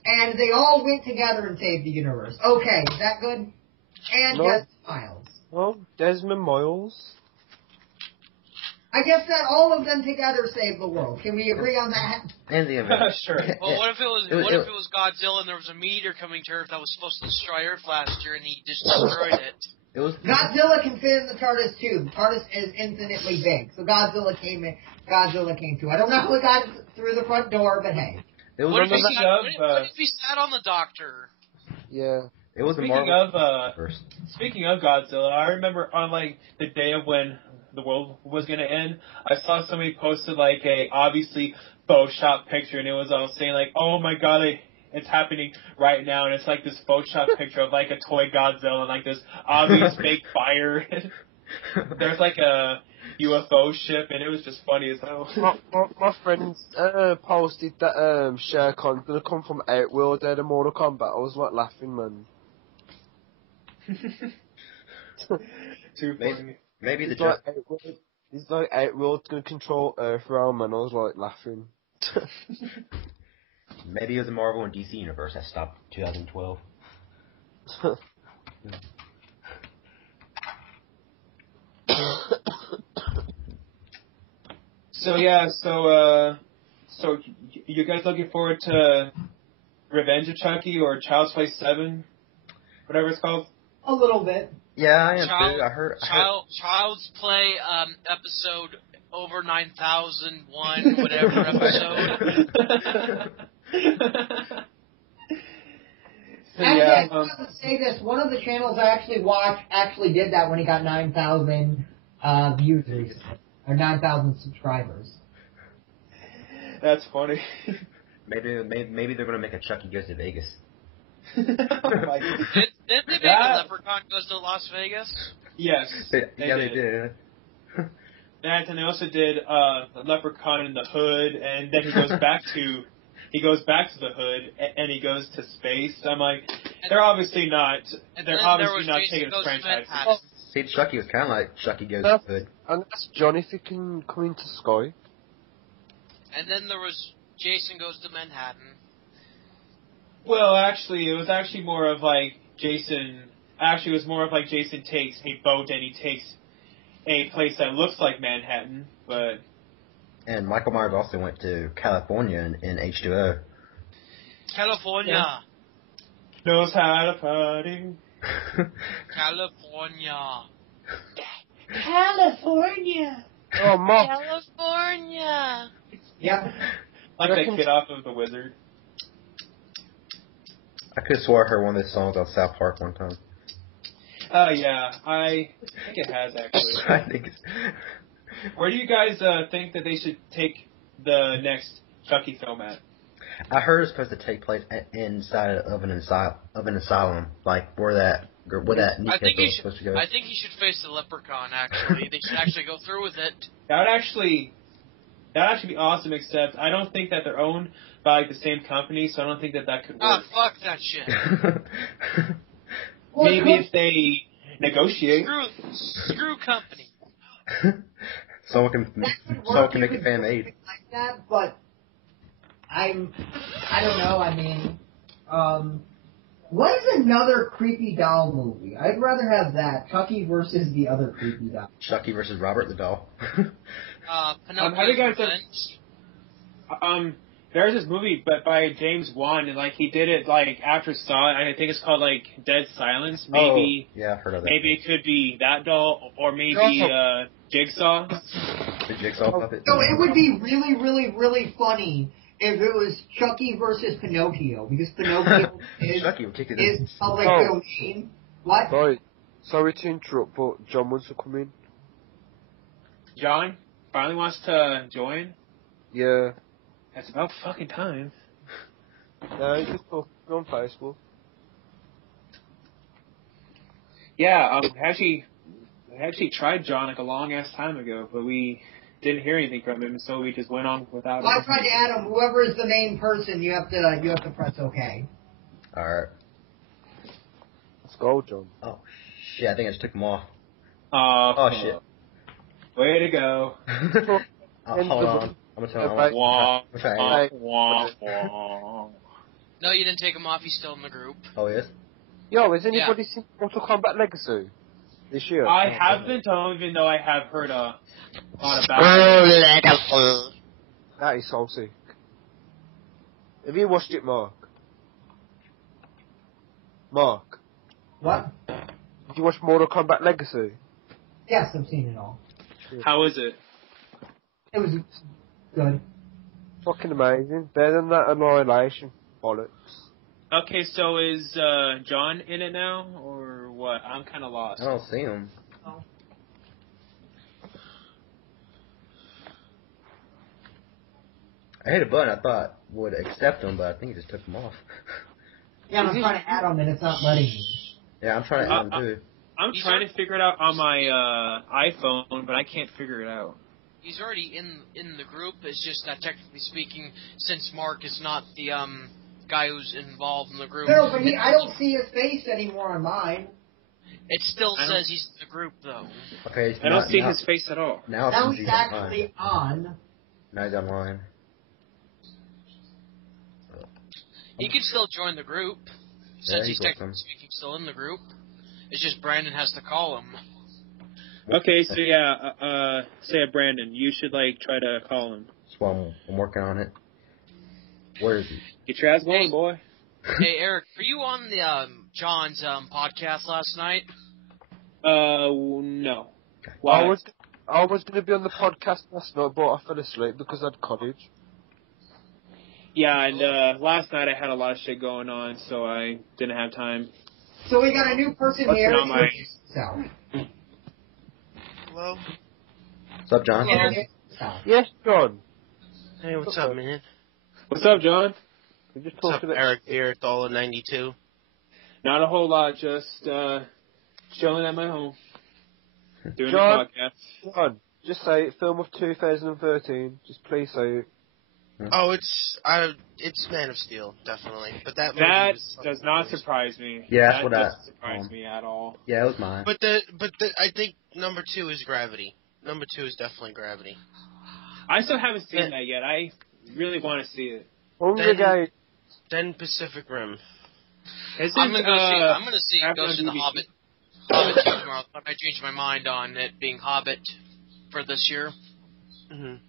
and they all went together and saved the universe. Okay, is that good? And Desmond Miles. Well, Desmond Miles. I guess that all of them together saved the world. Can we agree on that? And the Avengers. Sure. Well, what if it was Godzilla and there was a meteor coming to Earth that was supposed to destroy Earth last year and he just destroyed it? Godzilla can fit in the TARDIS too. The TARDIS is infinitely big, so Godzilla came too. I don't know how it got through the front door, but hey. What if he sat on the Doctor? Yeah. It was Speaking of Godzilla, I remember on the day of when the world was gonna end, I saw somebody posted a obviously Photoshop picture, and it was all saying oh my god, it's happening right now, and it's like this Photoshop picture of like a toy Godzilla and like this obvious fake fire. There's like a UFO ship, and it was just funny as hell. My friends posted that Shere Khan's gonna come from Outworld out of Mortal Kombat. I was like laughing, man. Too funny. Maybe the He's like Outworld's gonna control Earth realm, and I was like laughing. maybe it was the Marvel and DC universe that stopped 2012. So you guys looking forward to Revenge of Chucky or Child's Play 7, whatever it's called? A little bit. Yeah, I am too. I heard. Child's Play episode over 9001, whatever episode. Actually, I forgot to say this. One of the channels I actually watched actually did that when he got 9,000 viewers or 9,000 subscribers. That's funny. Maybe they're gonna make a Chucky Goes to Vegas. Didn't they make a Leprechaun Goes to Las Vegas? Yes. They did. That, and they also did the Leprechaun in the Hood, and then he goes back to the Hood, and he goes to space. I'm like, they're obviously not taking a franchise. See, Chucky was kind of like Chucky Goes to the Hood. And that's Johnny if he can come into Sky. And then there was Jason Goes to Manhattan. Well, actually, it was actually more of like Jason. Actually, it was more of like Jason takes a boat and he takes a place that looks like Manhattan, but. And Michael Myers also went to California in H2O. California. Yeah. Knows how to party. California. California. Oh, Mark. California. Yep. Like that kid off of The Wizard. I could have swore I heard one of those songs on South Park one time. Oh, yeah. I think it has, actually. I think it's... Where do you guys think that they should take the next Chucky film at? I heard it's supposed to take place inside of an asylum, like where that new kid was supposed to go. I think he should face the Leprechaun. Actually, they should actually go through with it. That'd actually be awesome. Except I don't think that they're owned by like the same company, so I don't think that could work. Ah, fuck that shit. Maybe if they negotiate. Screw company. Someone can make a fan aid. Like that, but I don't know. I mean, what is another creepy doll movie? I'd rather have that Chucky versus the other creepy doll. Chucky versus Robert the doll. Pinocchio's Revenge. There's this movie, but by James Wan, and like he did it like after Saw it. I think it's called like Dead Silence. Maybe. Oh, yeah, I've heard of that. Maybe it could be that doll, or maybe Jigsaw. The Jigsaw puppet. So it would be really, really, really funny if it was Chucky versus Pinocchio, because Pinocchio is public domain. What? Sorry to interrupt, but John wants to come in. John finally wants to join? Yeah. It's about fucking time. No, you just talk on Facebook. Yeah, I actually tried John like a long ass time ago, but we didn't hear anything from him, so we just went on without him. I tried to add him. Whoever is the main person, you have to press OK. Alright. Let's go, John. Oh shit! I think I just took them off. Oh shit! Way to go! Hold on. I'm gonna tell you. No, you didn't take him off. He's still in the group. Oh, he is? Yo, has anybody seen Mortal Kombat Legacy this year? I haven't, even though I have heard a lot about it. That is so sick. Have you watched it, Mark? Mark? What? Did you watch Mortal Kombat Legacy? Yes, I've seen it all. How is it? It was good. Fucking amazing. Better than that Annihilation. Bollocks. Okay, so is John in it now, or what? I'm kind of lost. I don't see him. Oh. I hit a button. I thought would accept them, but I think he just took them off. Yeah, I'm trying to add them and it's not letting me. Yeah, I'm trying to add them too. I'm trying to figure it out on my iPhone, but I can't figure it out. He's already in the group. It's just that technically speaking, since Mark is not the guy who's involved in the group. No, but I don't see his face anymore on mine. It still says he's in the group though. Okay, I don't see his face at all. Now he's actually on. Now he's online. He can still join the group, since he's technically speaking still in the group. It's just Brandon has to call him. Okay, so yeah, say Brandon, you should try to call him. So I'm working on it. Where is he? Get your ass going, boy. Hey Eric, were you on the John's podcast last night? No. Why? I was going to be on the podcast last night, but I fell asleep because I had college. Yeah, and last night I had a lot of shit going on, so I didn't have time. So we got a new person here. Hello? What's up, John? Yes, John. Hey, what's up, man? What's up, John? We just What's talked up, about Eric here at All 92. Not a whole lot, just chilling at my home. Doing John, the podcast. John, just say it, film of 2013. Just please say it. Oh, it's Man of Steel, definitely. But that does not surprise me. Yeah, that's what doesn't surprise me at all. Yeah, it was mine. But I think number 2 is Gravity. Number 2 is definitely Gravity. I still haven't seen that yet. I really want to see it. Then Pacific Rim. I'm gonna see Ghost in the Hobbit. Hobbit 2 tomorrow. I changed my mind on it being Hobbit for this year. Mhm.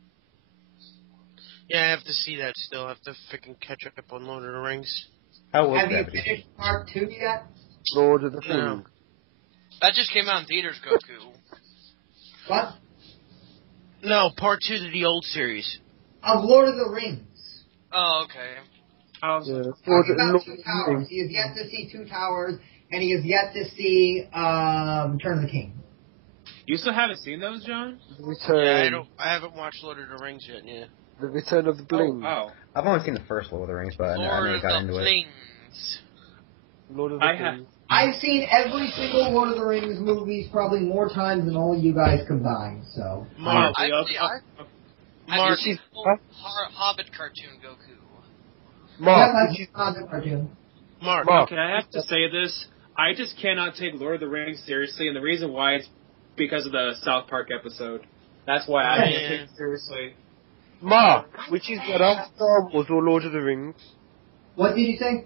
Yeah, I have to see that still. I have to freaking catch up on Lord of the Rings. How was Have you Gravity? finished part 2 yet? Lord of the No. Rings. That just came out in theaters, Goku. What? No, part 2 to the old series. Of Lord of the Rings. Oh, okay. Talking about 2 Towers. He has yet to see 2 Towers, and he has yet to see Return of the King. You still haven't seen those, John? Yeah, I haven't watched Lord of the Rings yet. Yeah. The Return of the Bling. Oh, wow. I've only seen the first Lord of the Rings, but I never got into it. Lord of the Rings. I've seen every single Lord of the Rings movies probably more times than all you guys combined. So. Mark, I've seen the Hobbit cartoon, Goku. Mark, can I have to say this? I just cannot take Lord of the Rings seriously, and the reason why is because of the South Park episode. That's why I can't take it seriously. Mark, which is better, Star Wars or Lord of the Rings? What did you say?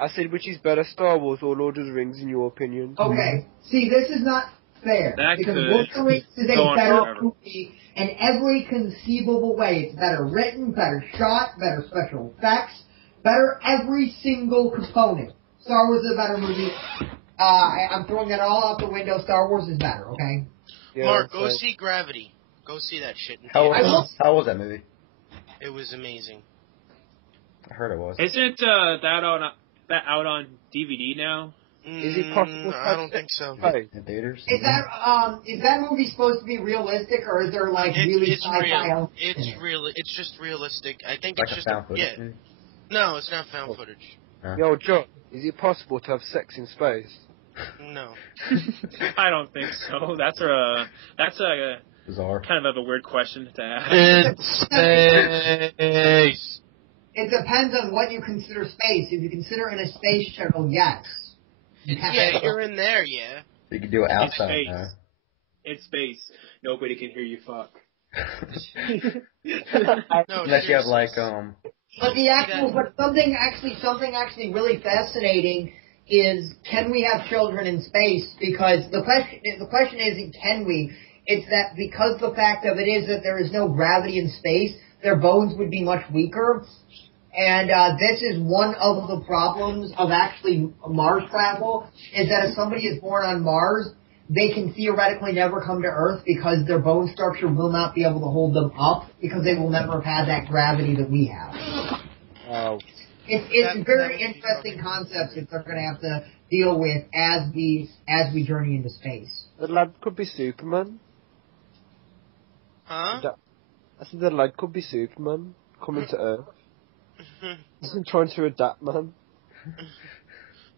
I said, which is better, Star Wars or Lord of the Rings, in your opinion? Okay. See, this is not fair. Because Lord of the Rings is a better movie in every conceivable way. It's better written, better shot, better special effects, better every single component. Star Wars is a better movie. I'm throwing it all out the window. Star Wars is better, okay? Yeah, Mark, go see Gravity. Go see that shit. How was that movie? It was amazing. I heard it was. Isn't that out on DVD now? Is it possible? I don't think so. In theaters? Is that movie supposed to be realistic, or is there really sci-fi elements? It's just realistic. I think like it's just found footage movie? No, it's not found footage. Yo, John, is it possible to have sex in space? No. I don't think so. That's a bizarre. Kind of a weird question to ask. In space. It depends on what you consider space. If you consider in a space shuttle, yes. Yeah, you're in there, yeah. You can do it outside. It's space. Nobody can hear you fuck. No, unless you have But something actually really fascinating is, can we have children in space? Because the question isn't can we. It's that because the fact of it is that there is no gravity in space, their bones would be much weaker. And this is one of the problems of actually Mars travel, is that if somebody is born on Mars, they can theoretically never come to Earth because their bone structure will not be able to hold them up because they will never have had that gravity that we have. Wow. It's a very interesting concept that they're going to have to deal with as we journey into space. The lad could be Superman. Huh? I said the lad could be Superman coming to Earth. I'm trying to adapt, man.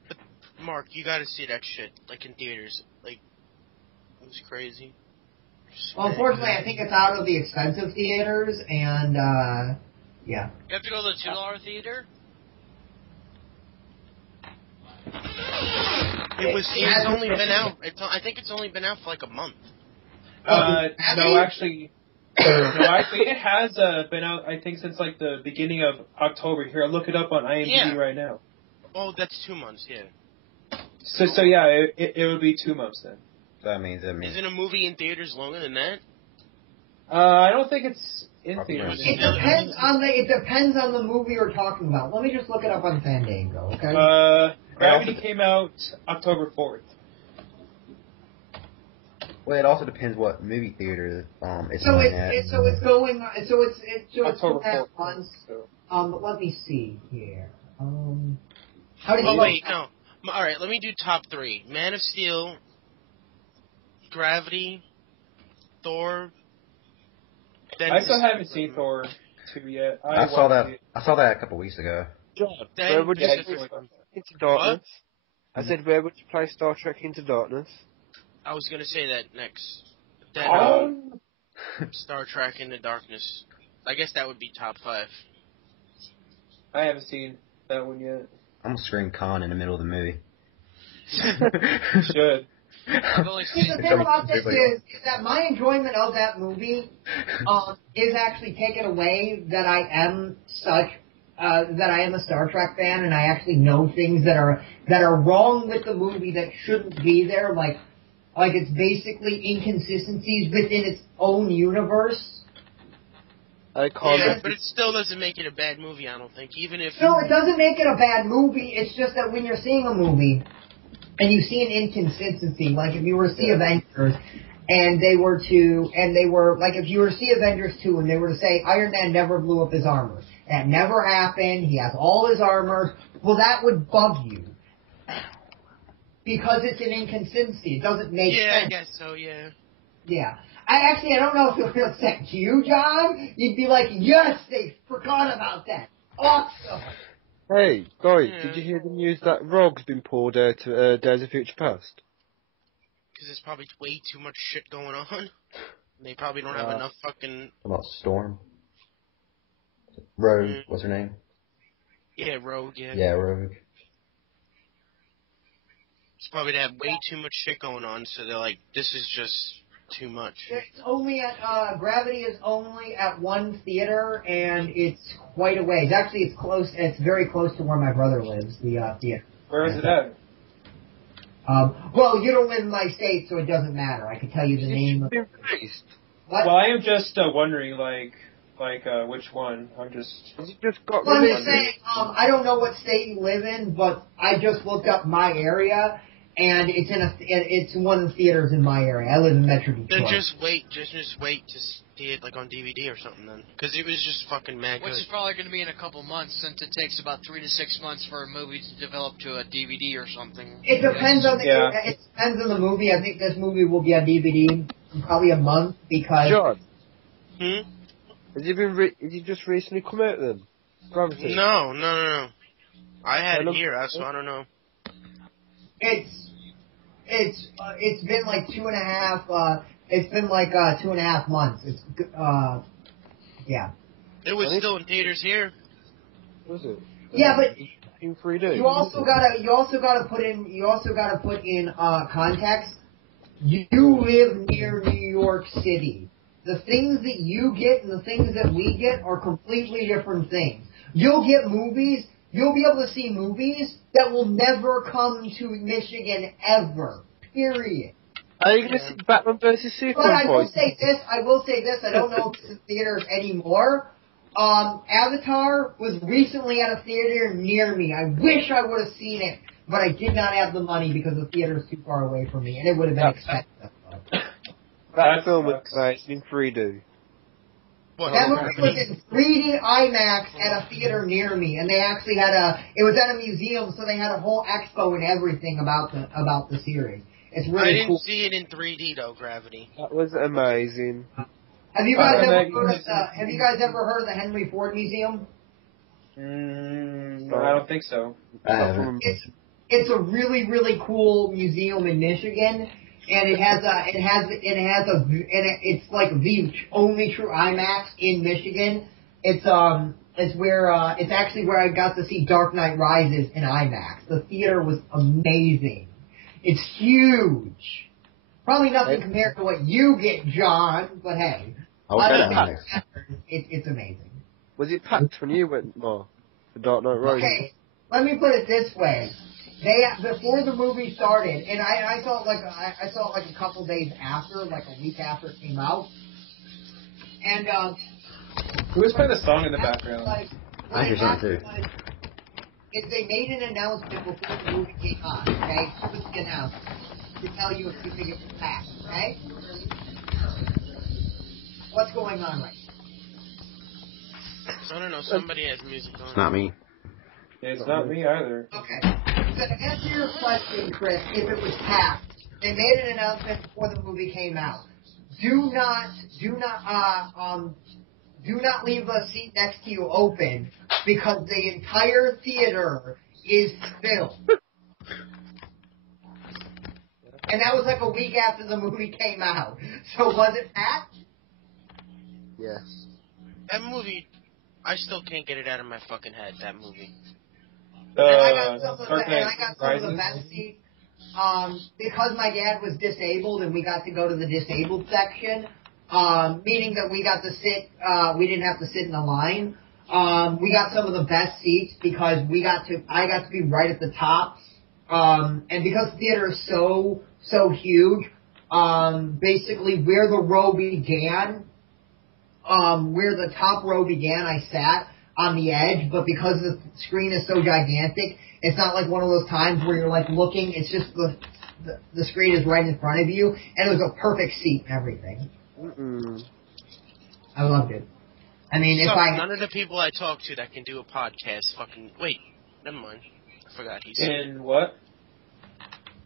But Mark, you gotta see that shit, like, in theaters. Like, it was crazy. Well, unfortunately, I think it's out of the expensive theaters, and, yeah. You have to go to the $2 theater? It's only been out. I think it's only been out for like a month. No, actually, it has been out. I think since like the beginning of October. Here, I'll look it up on IMDb right now. Oh, that's 2 months. Yeah. So yeah, it would be 2 months then. That means. Isn't a movie in theaters longer than that? I don't think it's in theaters. It depends on the movie you're talking about. Let me just look it up on Fandango, okay? Gravity came out October 4th. Well, it also depends what movie theater it's So going at. it's 2.5 months. But let me see here. How did you? Wait, no. All right, let me do top 3: Man of Steel, Gravity, Thor. I still haven't seen Thor 2 yet. I saw that a couple weeks ago. John, where would you play Into Darkness? What? I said, where would you play Star Trek Into Darkness? I was gonna say that next. Star Trek Into Darkness. I guess that would be top 5. I haven't seen that one yet. I'm gonna scream Khan in the middle of the movie. Should. I've only seen The thing about this is that my enjoyment of that movie is actually taken away that I am a Star Trek fan, and I actually know things that are wrong with the movie that shouldn't be there, like it's basically inconsistencies within its own universe. But it still doesn't make it a bad movie, I don't think. Even if No, it doesn't make it a bad movie. It's just that when you're seeing a movie and you see an inconsistency, like if you were to see Avengers and if you were to see Avengers 2 and they were to say Iron Man never blew up his armor. That never happened. He has all his armor. Well, that would bug you. Because it's an inconsistency. It doesn't make sense. Yeah, I guess so, yeah. Yeah. I don't know if it would upset you, John. You'd be like, yes, they forgot about that. Awesome. Hey, guys, did you hear the news that Rogue's been pulled out to Days of Future Past? Because there's probably way too much shit going on. They probably don't have enough fucking... About Storm? Rogue, what's her name? Yeah, Rogue, yeah. Yeah, Rogue. It's probably they have way too much shit going on, so they're like, this is just too much. It's only at, Gravity is only at one theater, and it's quite a ways. Actually, it's close, it's very close to where my brother lives, the theater. Where is it at? Well, you don't live in my state, so it doesn't matter. I can tell you the name of it. What? Well, I am just wondering, which one. I'm just got well, I'm just saying, I don't know what state you live in, but I just looked up my area, and it's one of the theaters in my area. I live in Metro Detroit. Then just wait to see it on DVD or something then, because it was just fucking mad good. Which is probably going to be in a couple months, since it takes about 3 to 6 months for a movie to develop to a DVD or something. It depends on it depends on the movie. I think this movie will be on DVD in probably a month because. John. Has it just recently come out then? Gravity? No. I had it here, so I don't know. It's been like 2.5. It's been like 2.5 months. It's yeah. It was still in theaters here. Was it? Yeah, but in 3D. You also gotta put in context. You live near New York City. The things that you get and the things that we get are completely different things. You'll be able to see movies that will never come to Michigan ever. Period. Are you going to see Batman vs Superman? But I will say this, I don't know if it's in theaters anymore. Avatar was recently at a theater near me. I wish I would have seen it, but I did not have the money because the theater is too far away from me, and it would have been expensive. That film was nice in 3D. That movie was in 3D IMAX at a theater near me, and they actually it was at a museum, so they had a whole expo and everything about the series. It's really cool. I didn't see it in 3D though, Gravity. That was amazing. Have you guys ever heard of the Henry Ford Museum? I don't think so. I haven't. It's a really, really cool museum in Michigan, and it's like the only true IMAX in Michigan. It's actually where I got to see Dark Knight Rises in IMAX. The theater was amazing. It's huge. Probably nothing compared to what you get, John, but hey. It's amazing. Was it packed when you went, for Dark Knight Rises? Okay, let me put it this way. Before the movie started, and I saw it like a couple days after, like a week after it came out. And who was playing the song in the background? I hear something too. They made an announcement before the movie came on. Okay, what was the announcement to tell you if you think it was packed? Okay, what's going on right now? I don't know. Somebody has music on. It's not me. It's not me either. Okay. So to answer your question, Chris, if it was packed, they made an announcement before the movie came out. Do not leave a seat next to you open because the entire theater is filled. And that was like a week after the movie came out. So was it packed? Yes. That movie, I still can't get it out of my fucking head, that movie. And I got some of the best seats. Because my dad was disabled and we got to go to the disabled section, meaning that we got to sit, we didn't have to sit in a line. We got some of the best seats because I got to be right at the top. And because the theater is so huge, basically where the row began, where the top row began, I sat on the edge, but because the screen is so gigantic, it's not like one of those times where you're like looking, it's just the screen is right in front of you, and it was a perfect seat and everything. I loved it. I mean, none of the people I talk to that can do a podcast wait, never mind. I forgot he said. In what?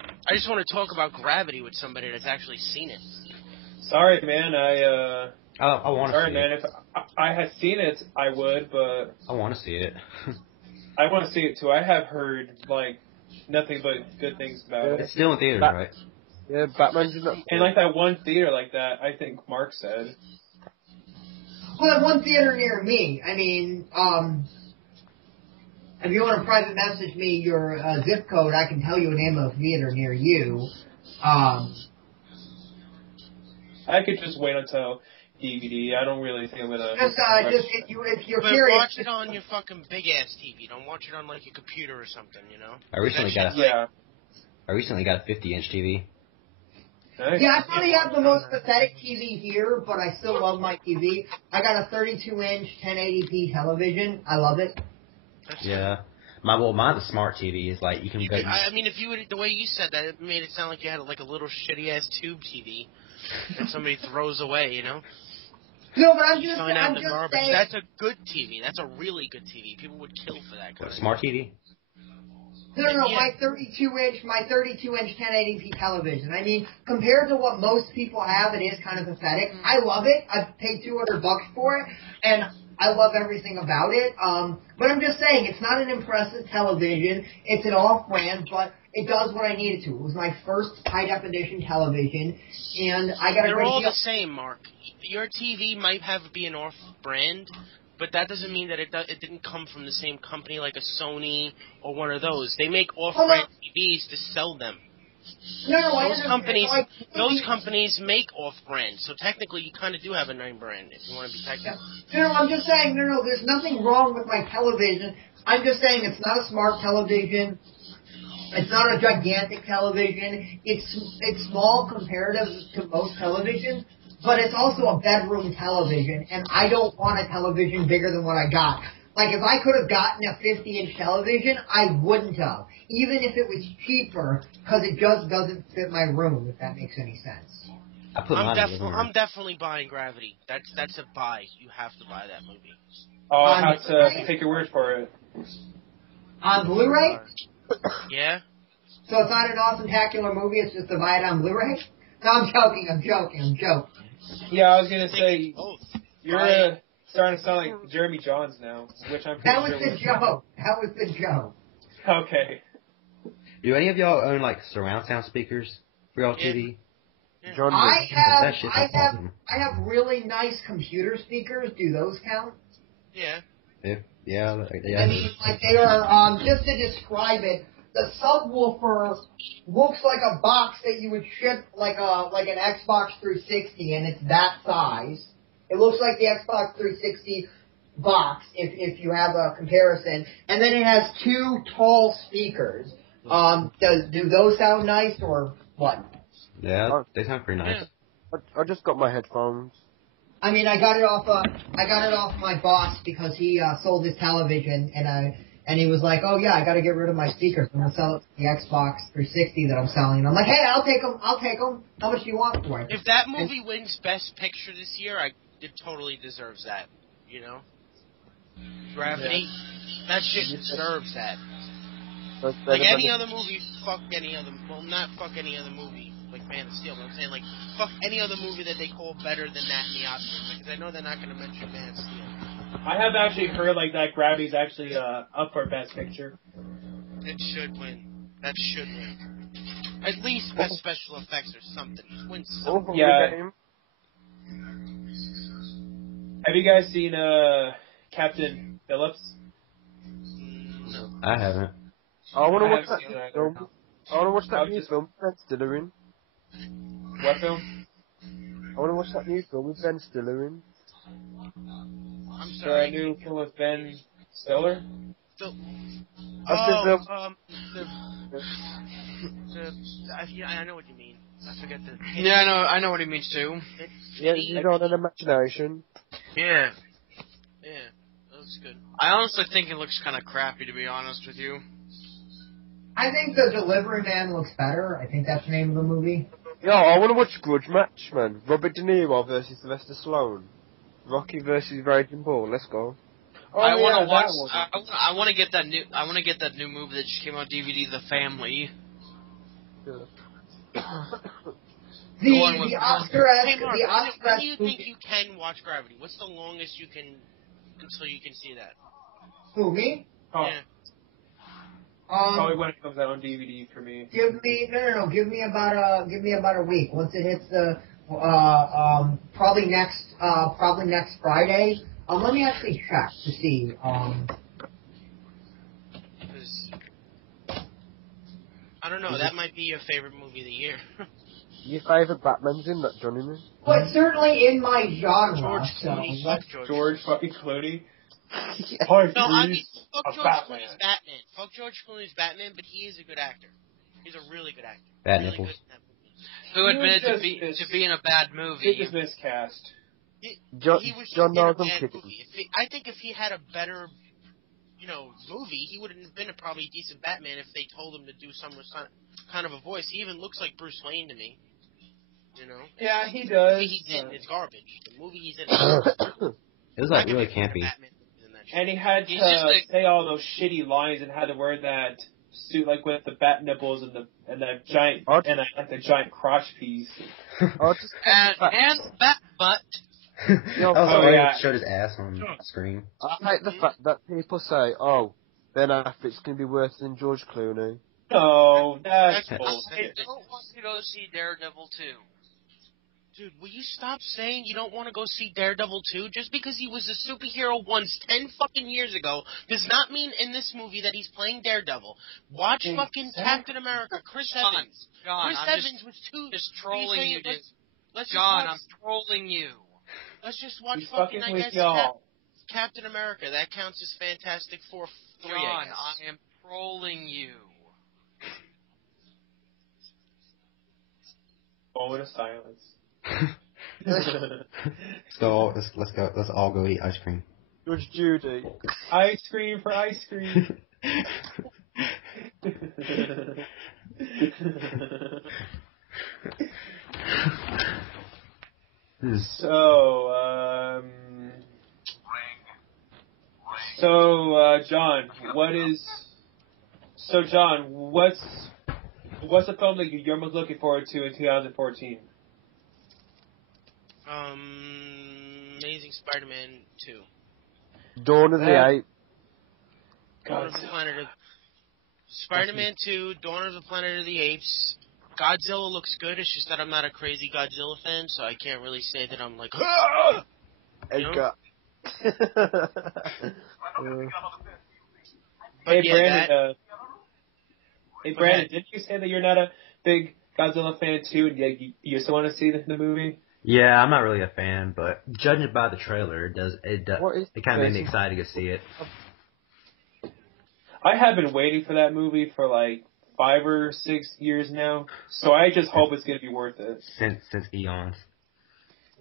I just want to talk about Gravity with somebody that's actually seen it. Sorry, man, I want to see man, it. if I had seen it, I would, but... I want to see it. I want to see it, too. I have heard, nothing but good things about it. It's still in theaters, right? Yeah, Batman's in that. And, that one theater like that, I think Mark said. Well, that one theater near me, I mean, if you want to private message me your zip code, I can tell you a name of a theater near you. I could just wait until DVD. I don't really think I'm gonna. If you're but curious, watch it on your fucking big ass TV. Don't watch it on your computer or something. You know. I recently got a 50-inch TV. Nice. Yeah, I probably have the most pathetic TV here, but I still love my TV. I got a 32-inch 1080p television. I love it. Yeah. Mine's a smart TV. It's like you can go. I mean, if you would, the way you said that, it made it sound like you had a little shitty ass tube TV that somebody throws away. You know. No, but I'm just saying. That's a good TV. That's a really good TV. People would kill for that kind of smart TV. No, my 32-inch 1080p television. I mean, compared to what most people have, it is kind of pathetic. I love it. I paid $200 for it, and I love everything about it. But I'm just saying, it's not an impressive television. It's an off-brand, but it does what I needed to. It was my first high-definition television, and I got a great deal. They're all the same, Mark. Your TV might be an off-brand, but that doesn't mean that it didn't come from the same company like a Sony or one of those. They make off-brand TVs to sell them. Those companies make off-brand, so technically you kind of do have a name brand if you want to be technical. No, I'm just saying, there's nothing wrong with my television. I'm just saying it's not a smart television. It's not a gigantic television. It's small comparative to most televisions, but it's also a bedroom television, and I don't want a television bigger than what I got. Like, if I could have gotten a 50-inch television, I wouldn't have, even if it was cheaper, because it just doesn't fit my room, if that makes any sense. I'm definitely buying Gravity. That's a buy. You have to buy that movie. Oh, I have to take your word for it. On Blu-ray? Yeah. So it's not an awesome-tacular movie, it's just to buy it on Blu-ray? No, I'm joking. Yeah, I was going to say, you're a starting to sound like Jeremy Johns now, which I'm pretty That was sure the joke. That was the joke. Okay. Do any of y'all own like surround sound speakers for y'all TV? Yeah. John I That shit's awesome. have really nice computer speakers. Do those count? Yeah. Yeah. I mean, like they are. Just to describe it, the subwoofer looks like a box that you would ship like an Xbox 360, and it's that size. It looks like the Xbox 360 box if you have a comparison, and then it has two tall speakers. Do those sound nice or what? Yeah, they sound pretty nice. I just got my headphones. I mean, I got it off my boss because he sold his television, and he was like, "Oh yeah, I got to get rid of my speakers. I'm gonna sell it to the Xbox 360 that I'm selling." And I'm like, "Hey, I'll take them. How much do you want for it?" If that movie wins Best Picture this year, it totally deserves that. You know, Gravity, that shit deserves that. Like any other movie, fuck any other. Well, not fuck any other movie like Man of Steel. But I'm saying like fuck any other movie that they call better than that in the Oscars, because I know they're not gonna mention Man of Steel. I have actually heard like that Gravity's actually up for Best Picture. It should win. That should win. At least Best Special Effects or something. Win something. Yeah. Have you guys seen Captain Phillips? No. I haven't. I want to watch haven't that seen that film. either. I want to watch that I'll new just- film Ben Stiller in. What film? I want to watch that new film with Ben Stiller in. I'm The sorry. new film with Ben Stiller? I know what you mean. I forget the. Yeah, I know what he means too. Yeah, you got an imagination. Yeah. Yeah, that looks good. I honestly think it looks kind of crappy, to be honest with you. I think The Delivery Man looks better. I think that's the name of the movie. Yo, I want to watch Grudge Match, man. Robert De Niro versus Sylvester Stallone. Rocky versus Raging Bull. Let's go. Oh, I want yeah, to watch. that one. I want to get that new. I want to get that new movie that just came out on DVD, The Family. The Oscar-esque, Mark, the when Oscar-esque do you movie. think you can watch Gravity? What's the longest you can until you can see that? Who, me? Oh, Yeah. probably when it comes out on DVD for me. Give me about a week. Once it hits the probably next Friday. Let me actually check to see. 'Cause I don't know. That might be your favorite movie of the year. Your favourite Batman's in that, Johnny? But certainly in my genre. George So Clooney. Fuck George. George fucking Clooney. No, I mean, fuck of George Batman. Clooney's Batman. Fuck George Clooney's Batman, but he is a good actor. He's a really good actor. Bad really nipples. good in that movie. Who He admitted was to just being a bad He movie? was miscast. He was John in a knows I'm bad kidding. movie. I think if he had a better, movie, he would have been a probably decent Batman if they told him to do some kind of a voice. He even looks like Bruce Wayne to me. You know? Yeah, he The does. movie he's in is garbage. The movie he's in is garbage. It was like really campy. Batman than that shit. And he had He's to just like- say all those shitty lines and had to wear that suit like with the bat nipples and the giant What? and the giant crotch piece. I'll just And that butt. Yo, Oh, yeah. He showed his ass on screen. I hate the fact that people say, "Oh, Ben Affleck's gonna be worse than George Clooney." No, that's I bullshit. don't want to go see Daredevil 2. Dude, will you stop saying you don't want to go see Daredevil 2? Just because he was a superhero once 10 fucking years ago does not mean in this movie that he's playing Daredevil. Watch fucking Captain America, Chris Evans. John, Chris I'm Evans was too... just trolling you, dude. Let's John, just I'm trolling you. let's just watch He's fucking, fucking I with guess, y'all. Captain America. That counts as Fantastic Four 3, John, I guess. I am trolling you. Moment of silence. Let's go. Let's all go eat ice cream. George Judy. Ice cream for ice cream. John, what's the film that you're most looking forward to in 2014? Amazing Spider-Man 2. Dawn of the Apes. Dawn of the Planet of... Spider-Man 2, Dawn of the Planet of the Apes. Godzilla looks good, it's just that I'm not a crazy Godzilla fan, so I can't really say that I'm like, ah! Edgar. Hey, Brandon, Brandon, didn't you say that you're not a big Godzilla fan too, and you still want to see the movie? Yeah, I'm not really a fan, but judging by the trailer, it kind of made me excited to see it. I have been waiting for that movie for like 5 or 6 years now, so I just hope it's going to be worth it. Since eons.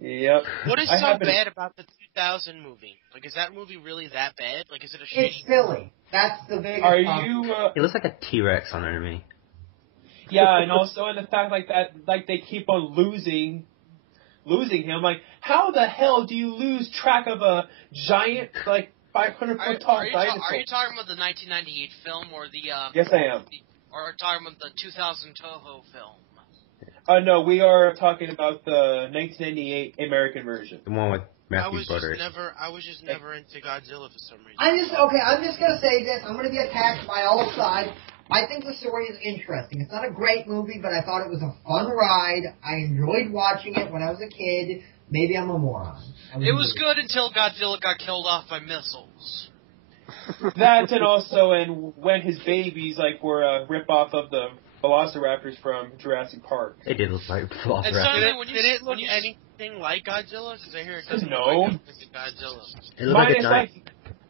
Yep. What is so bad about the 2000 movie? Like, is that movie really that bad? Like, is it a shitty? It's silly. That's the biggest problem. It looks like a T-Rex on there to me. Yeah, and also in the fact like that, like they keep on losing him. Like, how the hell do you lose track of a giant, like 500-foot tall dinosaur? Are you talking about the 1998 film or the? Yes, I am. Or talking about the 2000 Toho film? No, we are talking about the 1998 American version. The one with Matthew I was just never into Godzilla for some reason. I'm just gonna say this. I'm gonna be attacked by all sides. I think the story is interesting. It's not a great movie, but I thought it was a fun ride. I enjoyed watching it when I was a kid. Maybe I'm a moron. It was good until Godzilla got killed off by missiles. That and also when his babies were a rip off of the Velociraptors from Jurassic Park. It did look like Velociraptor. Did it look anything like Godzilla? Because I hear it doesn't no. look like Godzilla. It looked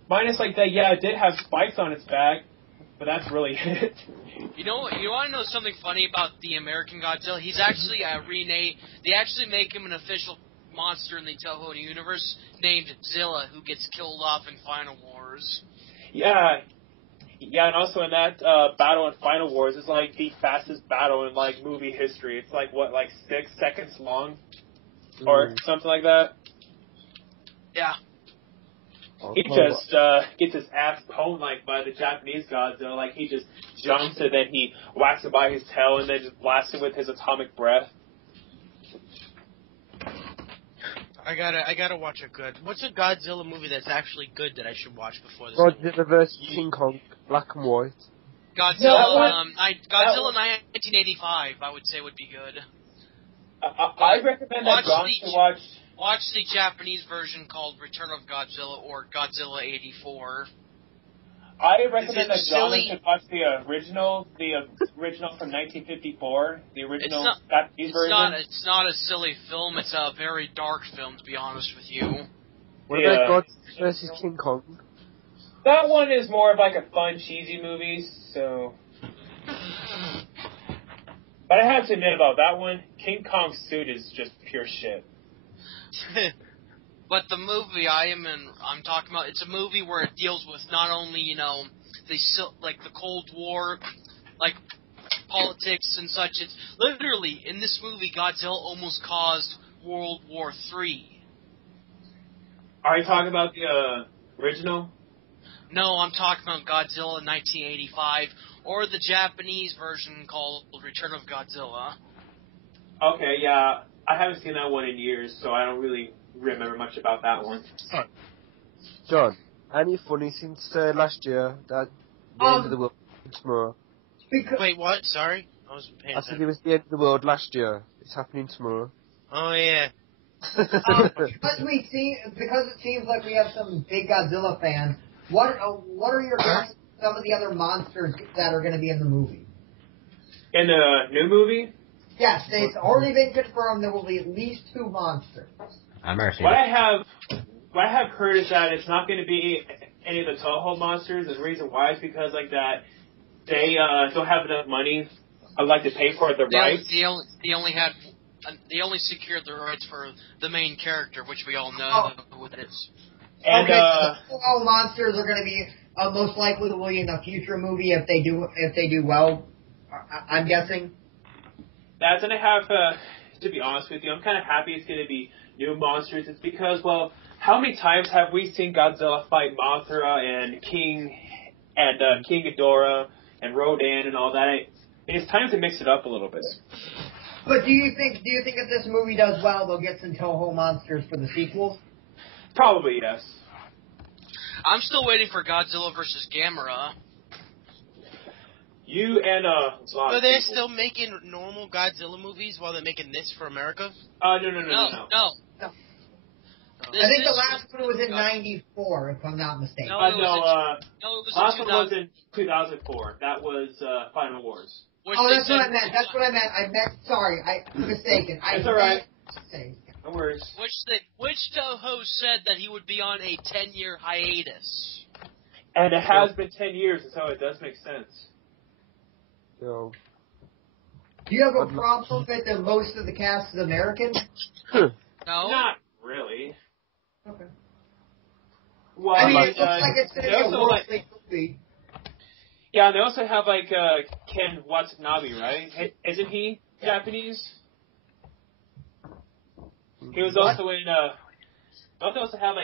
minus that, yeah, it did have spikes on its back, but that's really it. You want to know something funny about the American Godzilla? He's actually rename. They actually make him an official monster in the Toho universe named Zilla, who gets killed off in Final Wars. Yeah, and also in that battle in Final Wars is like the fastest battle in like movie history. It's like 6 seconds long, or something like that. Yeah. He just gets his ass pwned by the Japanese Godzilla. Like he just jumps and then he whacks him by his tail and then just blasts him with his atomic breath. I gotta watch a good. What's a Godzilla movie that's actually good that I should watch before this? Godzilla vs King Kong, black and white. Godzilla 1985, I would say would be good. I recommend that John should watch. Watch the Japanese version called Return of Godzilla or Godzilla 84. I recommend that John should watch the original from 1954, the original Japanese version. It's not a silly film. It's a very dark film, to be honest with you. What about Godzilla vs King Kong? That one is more of like a fun, cheesy movie. So, but I have to admit about that one, King Kong's suit is just pure shit. But the movie I'm talking about, it's a movie where it deals with not only, the Cold War, like, politics and such. It's literally, in this movie, Godzilla almost caused World War III. Are you talking about the original? No, I'm talking about Godzilla 1985, or the Japanese version called Return of Godzilla. Okay, yeah. I haven't seen that one in years, so I don't really remember much about that one. John, any funny since last year that the end of the world tomorrow? Wait, what? Sorry? I wasn't paying attention. I said it was the end of the world last year. It's happening tomorrow. Oh, yeah. Because it seems like we have some big Godzilla fans, what are your guesses some of the other monsters that are going to be in the movie? In the new movie? Yes, it's already been confirmed there will be at least 2 monsters. What I have heard is that it's not going to be any of the Toho monsters. And the reason why is because they don't have enough money. I'd like to pay for the rights. They only secured the rights for the main character, which we all know who it is. And so all monsters are going to be most likely will be in a future movie if they do well. I'm guessing. That's going to have to be honest with you. I'm kind of happy it's going to be new monsters. It's because, well, how many times have we seen Godzilla fight Mothra and King Ghidorah and Rodan and all that? It's time to mix it up a little bit. But do you think if this movie does well, they'll get some Toho monsters for the sequels? Probably yes. I'm still waiting for Godzilla vs. Gamera. You and So they're still making normal Godzilla movies while they're making this for America? No. I think the last one was in '94, if I'm not mistaken. No, it was last one was in 2004. That was Final Wars. That's what I meant. Sorry, I'm mistaken. That's all right. No worries. Which Toho said that he would be on a 10-year hiatus. And it has been 10 years, so it does make sense. So, do you have a problem with that most of the cast is American? No. Not really. Okay. Well, I mean, it looks like it's going to be a world-class movie. Yeah, and they also have, Ken Watanabe, right? Isn't he Japanese? He was also in, don't they also have,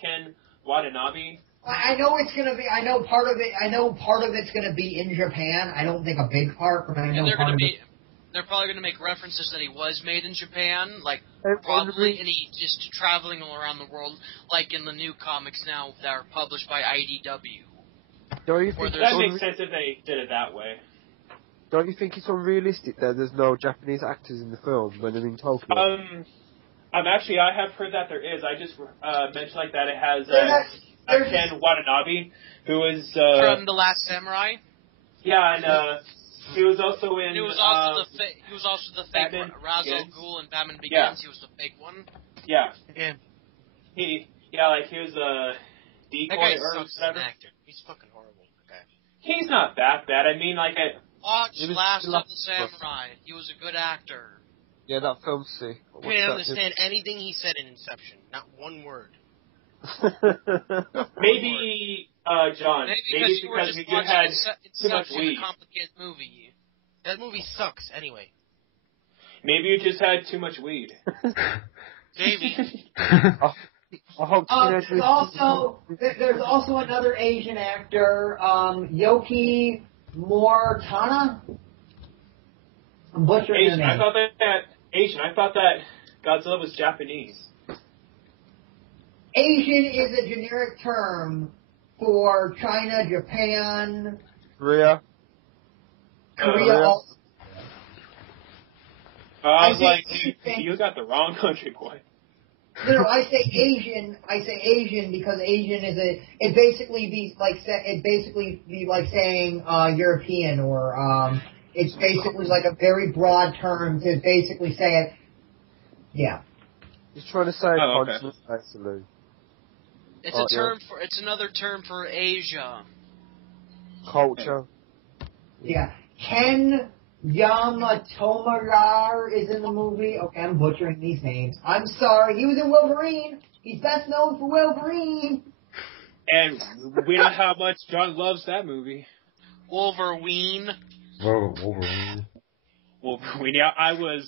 Ken Watanabe? I know it's gonna be. I know part of it's gonna be in Japan. I don't think a big part, but I know part of it. They're probably gonna make references that he was made in Japan, probably, and he just traveling all around the world, like in the new comics now that are published by IDW. Don't you think that makes sense if they did it that way? Don't you think it's unrealistic that there's no Japanese actors in the film when they're in Tokyo? Actually, I have heard that there is. I just mentioned that it has Ken Watanabe, who is from The Last Samurai. Yeah, and he was also in. He was also the fake Ra's al Ghul in Batman Begins. Yeah. He was the fake one. Yeah. Yeah. He was a decoy that guy or sucks as an actor. He's fucking horrible. Okay. He's not that bad. I mean, Watch Last of the Samurai. He was a good actor. Yeah, that film's sick. I can't understand anything he said in Inception. Not one word. Maybe, John. Maybe because you had too much weed. A complicated movie. That movie sucks anyway. Maybe you just had too much weed. Maybe. There's also another Asian actor, Yoki Mortana. I'm butchering the name. I thought that Godzilla was Japanese. Asian is a generic term for China, Japan, Korea. Also. I was you got the wrong country, boy. No, I say Asian because Asian is it basically be like saying European or it's basically like a very broad term to basically say it. Yeah. He's trying to say okay. Actually. It's another term for Asia. Culture. Yeah. Ken Yamatomarar is in the movie. Okay, I'm butchering these names. I'm sorry. He was in Wolverine. He's best known for Wolverine. And we know how much John loves that movie. Wolverine. Wolverine. Yeah, I was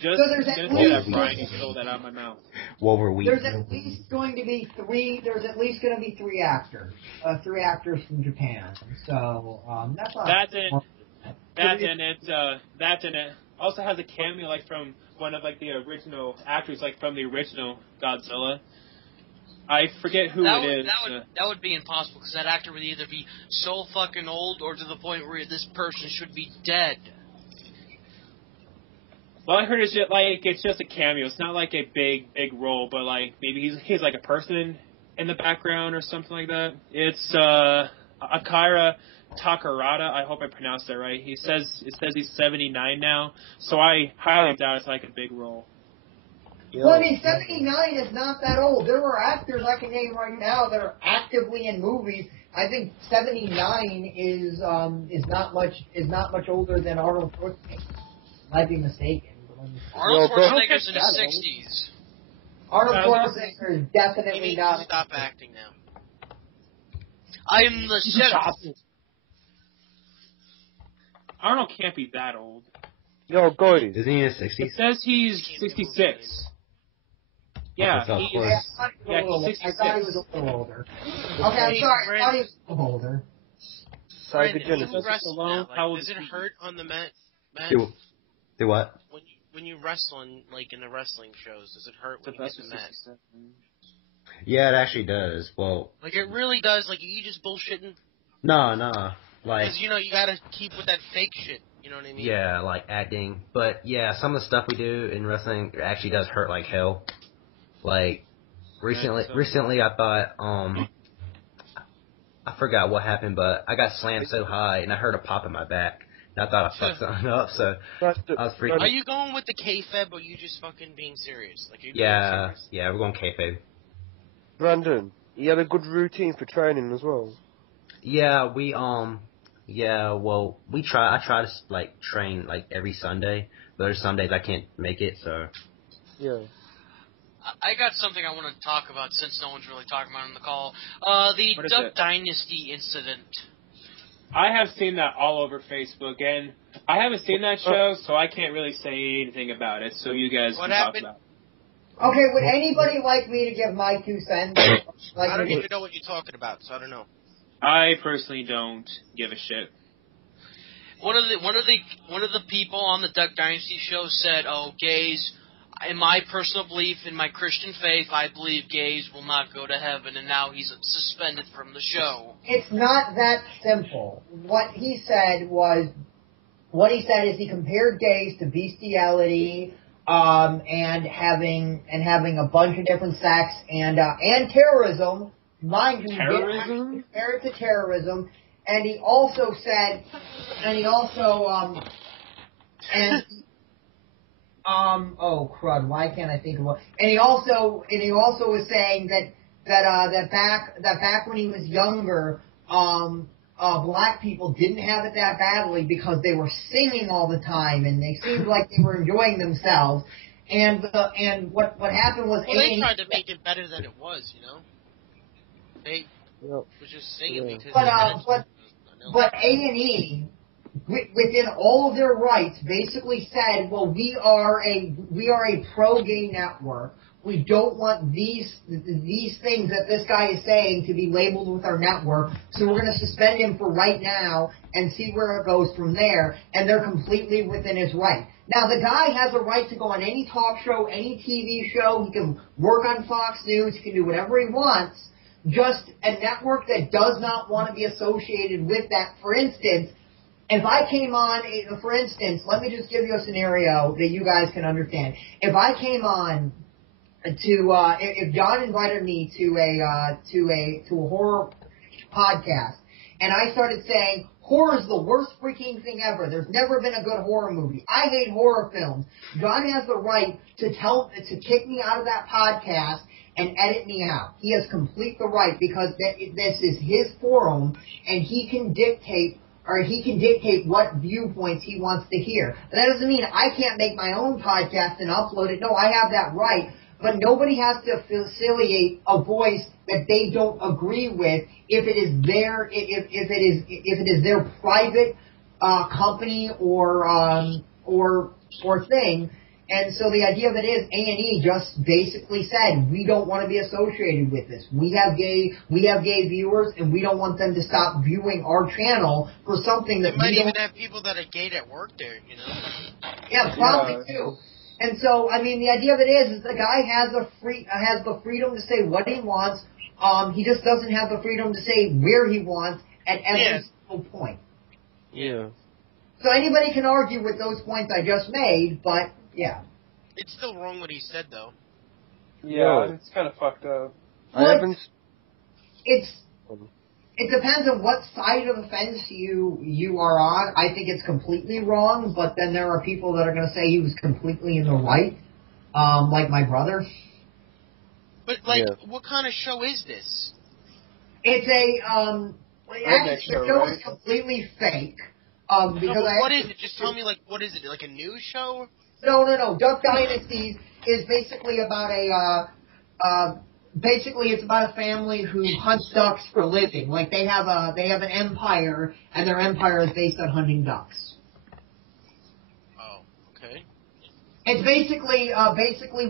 just that Brian stole that out of my mouth. Wolverine. There's at least going to be three actors. Three actors from Japan. So that's not. That's in it. Also has a cameo from one of the original actors, from the original Godzilla. I forget who it is. That would be impossible because that actor would either be so fucking old or to the point where this person should be dead. Well, I heard it's just a cameo. It's not a big role, but maybe he's a person in the background or something like that. It's Akira Takarada. I hope I pronounced that right. It says he's 79 now, so I highly doubt it's a big role. Well, I mean, 79 is not that old. There are actors I can name right now that are actively in movies. I think 79 is not much older than Arnold Schwarzenegger. Might be mistaken. Arnold Schwarzenegger's in his 60s. Arnold Schwarzenegger is definitely not. Stop acting now. I am the sheriff. Arnold can't be that old. Yo, Gordy. Isn't he in his 60s? It says he's 66. Yeah, he's 66. I thought he was a little older. Okay, I'm sorry. I thought he was a little older. Sorry, the Does it hurt on the mat? Do what? When you wrestling, like in the wrestling shows? Does it hurt when you get the mat? Yeah, it actually does. Well, Like, it really does. Like, you just bullshitting? no. Like, Because, you gotta keep with that fake shit. You know what I mean? yeah, like acting. But yeah, some of the stuff we do in wrestling actually does hurt like hell. Like, recently I thought, I forgot what happened, but I got slammed so high and I heard a pop in my back. And I thought I fucked something up, so I was freaking. Are you going with the kayfabe, or you just fucking being serious? Like, are you Yeah, being serious? yeah, we're going kayfabe. Brandon, you had a good routine for training as well. Yeah, we try. I try to like train like every Sunday, but there's some days I can't make it. So Yeah. I got something I want to talk about since no one's really talking about it on the call. The What is Duck it? Dynasty incident. I have seen that all over Facebook, and I haven't seen that show, so I can't really say anything about it. So you guys What can happened? talk about it. Okay, would anybody like me to give my 2 cents? I don't even know what you're talking about, so I don't know. I personally don't give a shit. One of the people on the Duck Dynasty show said, "Oh, gays. In my personal belief, in my Christian faith, I believe gays will not go to heaven," and now he's suspended from the show. It's not that simple. What he said is he compared gays to bestiality, and having a bunch of different sects and terrorism. Mind you, Terrorism? compared to terrorism, and he also said, oh crud, why can't I think of what? And he also was saying that back when he was younger, black people didn't have it that badly because they were singing all the time and they seemed like they were enjoying themselves. And what happened was, they tried to make it better than it was, They Yep. was just singing because. But A&E, within all of their rights, basically said, well, we are a pro-gay network. We don't want these things that this guy is saying to be labeled with our network, so we're going to suspend him for right now and see where it goes from there, and they're completely within his right. Now, the guy has a right to go on any talk show, any TV show, he can work on Fox News, he can do whatever he wants, just a network that does not want to be associated with that. For instance, if I came on, for instance, let me just give you a scenario that you guys can understand. If I came on if John invited me to a horror podcast, and I started saying, horror is the worst freaking thing ever. There's never been a good horror movie. I hate horror films. John has the right to kick me out of that podcast and edit me out. He has complete the right because this is his forum, and he can dictate what viewpoints he wants to hear. But that doesn't mean I can't make my own podcast and upload it. No, I have that right. But nobody has to facilitate a voice that they don't agree with if it is their private company or thing. And so the idea of it is A&E just basically said, we don't want to be associated with this. We have gay viewers, and we don't want them to stop viewing our channel for something that we might even have people that are gay that work there, Yeah, probably too. And so, I mean, the idea of it is the guy has the freedom to say what he wants. He just doesn't have the freedom to say where he wants at every single point. Yeah. So anybody can argue with those points I just made, but yeah. It's still wrong what he said, though. Yeah, it's kind of fucked up. It depends on what side of the fence you are on. I think it's completely wrong, but then there are people that are going to say he was completely in the right, like my brother. But, what kind of show is this? It's the show is completely fake. What is it? Just tell me, what is it? Like a news show? No. Duck Dynasty is basically about basically it's about a family who hunts ducks for a living. Like they have an empire, and their empire is based on hunting ducks. Oh, okay. It's basically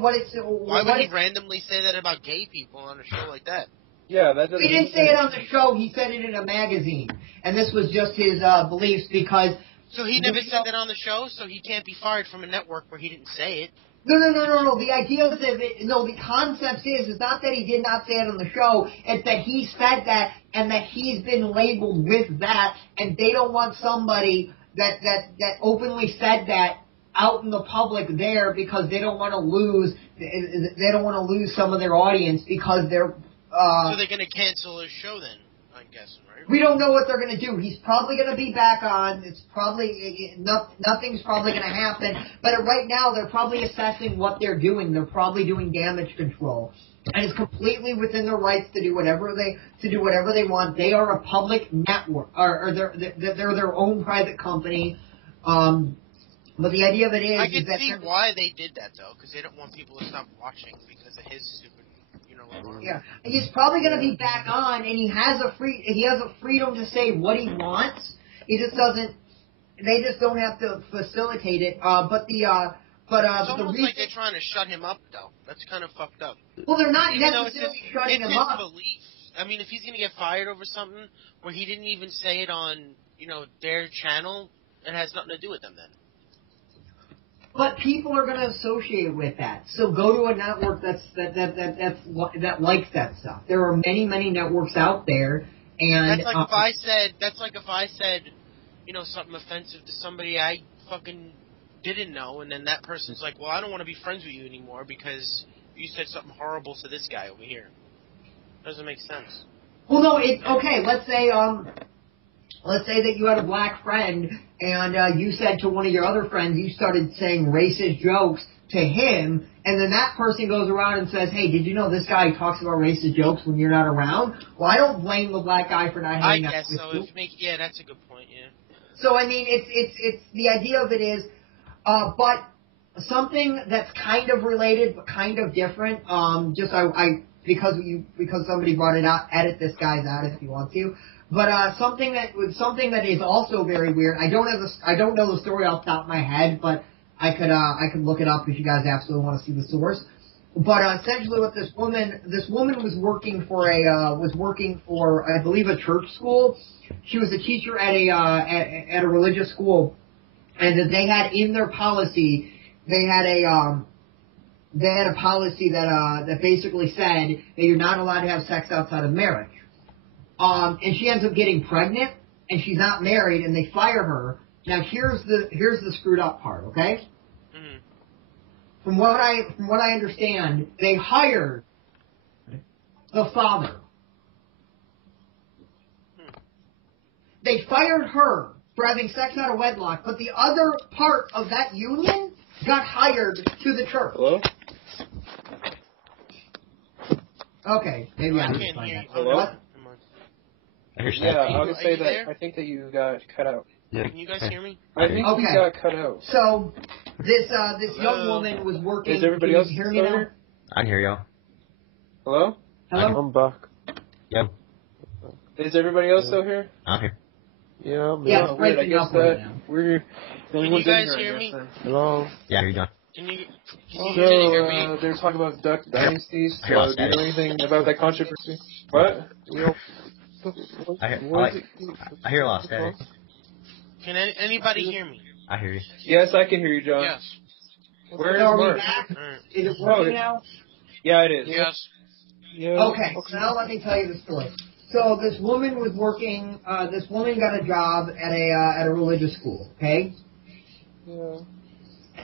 what it's. Why would he randomly say that about gay people on a show like that? Yeah, that doesn't. He didn't say it on the show. He said it in a magazine, and this was just his beliefs because So he never said that on the show, so he can't be fired from a network where he didn't say it. No. The idea is the concept is not that he did not say it on the show. It's that he said that and that he's been labeled with that, and they don't want somebody that openly said that out in the public there because they don't want to lose. They don't want to lose some of their audience because they're. So they're going to cancel his show then, I'm guessing, right? We don't know what they're going to do. He's probably going to be back on. It's probably nothing's probably going to happen. But right now, they're probably assessing what they're doing. They're probably doing damage control, and it's completely within their rights to do whatever they want. They are a public network, or they're their own private company. But the idea of it is, I can see why they did that though, because they don't want people to stop watching because of his stupid. Yeah, he's probably going to be back on, and he has a freedom to say what he wants. He just doesn't. They just don't have to facilitate it. It's almost like they're trying to shut him up, though. That's kind of fucked up. Well, they're not necessarily shutting him up. Belief. I mean, if he's going to get fired over something where he didn't even say it on, their channel, it has nothing to do with them then. But people are going to associate with that. So go to a network that likes that stuff. There are many networks out there, and that's like if I said, something offensive to somebody I fucking didn't know, and then that person's like, well, I don't want to be friends with you anymore because you said something horrible to this guy over here. Doesn't make sense. Well, no, okay. Let's say that you had a black friend, and you said to one of your other friends, you started saying racist jokes to him, and then that person goes around and says, hey, did you know this guy talks about racist jokes when you're not around? Well, I don't blame the black guy for not hanging out with you. I guess so. Yeah, that's a good point, yeah. So, I mean, it's the idea of it is, but something that's kind of related but kind of different, because somebody brought it out, edit this guy's out if you want to. But something that is also very weird. I don't know the story off the top of my head, but I could look it up if you guys absolutely want to see the source. But essentially, what this woman was working for I believe a church school. She was a teacher at a religious school, and they had in their policy they had a policy that basically said that you're not allowed to have sex outside of marriage. And she ends up getting pregnant, and she's not married, and they fire her. Now here's the screwed up part, okay? Mm-hmm. From what I understand, they hired the father. They fired her for having sex out of wedlock, but the other part of that union got hired to the church. Hello? Okay, maybe I can find that. Hello? What? I hear Yeah, I would say that there? I think that you got cut out. Yeah. Can you guys hear me? I think you got cut out. So this young woman was working. Is everybody else hear me now? here? I hear y'all. Hello? Hello? I'm back. Yep. Is everybody else still here? I'm here. Yeah, Yeah, it's weird. I breaking guess up right now. we're the only Can ones you in guys here, I hear guess, me? then. Hello? Yeah, I hear you, John. Can you So, hear me? they're talking about Duck Dynasties. I hear lots Do you know of anything about that controversy? What? I hear a lot of static. Can anybody hear me? I hear you. Yes, I can hear you, John. Yes. Where is Are we Mark? back? Alright. Is it working now? Yeah, it is. Yes. Yeah. Okay, so now let me tell you the story. So this woman was working. This woman got a job at a religious school. Okay. Yeah.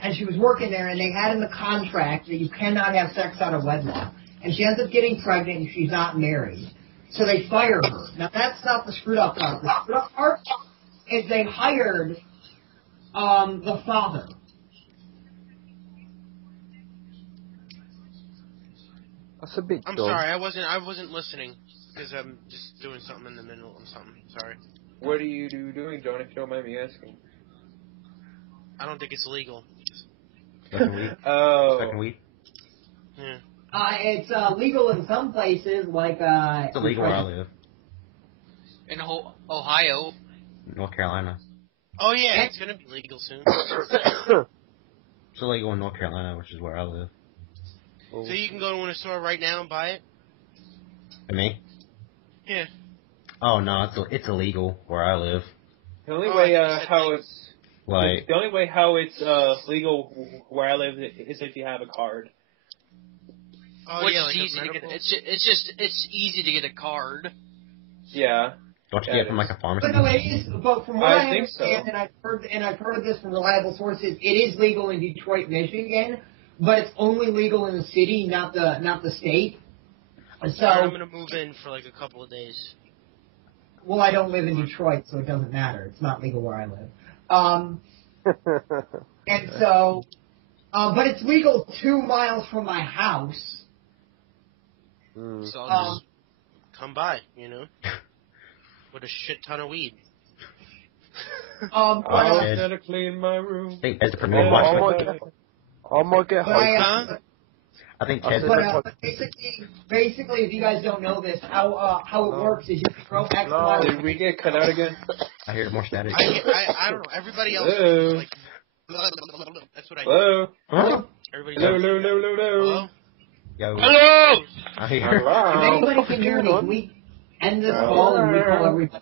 And she was working there, and they had in the contract that you cannot have sex out of wedlock. And she ends up getting pregnant, and she's not married. So they fire her. Now, that's not the screwed up part. The screwed up part is they hired the father. That's a big I'm job. sorry, I wasn't listening because I'm just doing something in the middle of something. Sorry. What are you doing, John, if you don't mind me asking? I don't think it's legal. Second week. Oh. Second week. Yeah. It's legal in some places, like It's illegal where I live. In Ohio. North Carolina. Oh yeah, it's gonna be legal soon. It's illegal in North Carolina, which is where I live. So you can go to a store right now and buy it? And me? Yeah. Oh no, it's illegal where I live. The only Oh, way I said how things. it's Like, the only way how it's legal where I live is if you have a card. Oh, Which yeah, is like easy to get. It's easy to get a card. Yeah. don't you Yeah, get it from like a pharmacy? But no, it is. But from what I I think so. understand, and I've heard this from reliable sources, it is legal in Detroit, Michigan, but it's only legal in the city, not the state. So, I'm gonna move in for like a couple of days. well, I don't live in Detroit, so it doesn't matter. It's not legal where I live. And so, but it's legal 2 miles from my house. So I'll just Come by, you know, with a shit ton of weed. I But, was gonna clean my room. I think as the premiere watch. I might get but high. I think Ted. basically, if you guys don't know this, how it works is you throw X amount. Did we get cut out again? I hear more static. I don't know. Everybody else Hello. is like, that's what I hear. Hello? Huh? Everybody's Hello, like, hello, hello, hello. hello? Yo. Hello! I hear. If Hello? anybody can hear me, can we end this call and we call everybody back?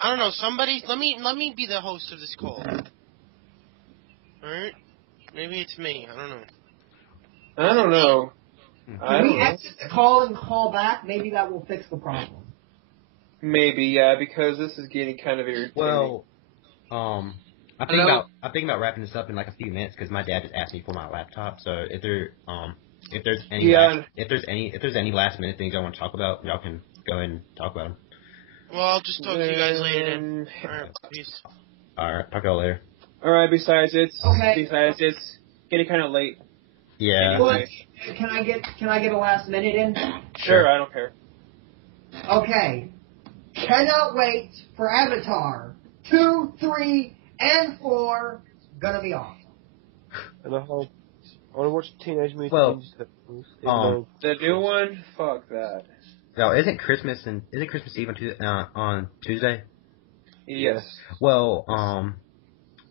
I don't know. Somebody, let me be the host of this call. Alright? Maybe it's me. I don't know. I don't know. Can we exit the call and call back? Maybe that will fix the problem. Maybe, yeah, because this is getting kind of irritating. Well, I'm thinking about wrapping this up in like a few minutes because my dad just asked me for my laptop. So if there's any last minute things I want to talk about, y'all can go ahead and talk about them. Well, I'll just talk to you guys later then. Alright, peace. Alright, talk to y'all later. Alright, besides it's Okay. getting kind of late. Yeah. Well, can I get a last minute in? Sure, I don't care. Okay. Cannot wait for Avatar 2, 3, and 4. Gonna be awesome. And I want to watch Teenage Mutant Well, Ninja Turtles. The new one? Fuck that. Yo, isn't Christmas Eve on Tuesday? Yes. Well,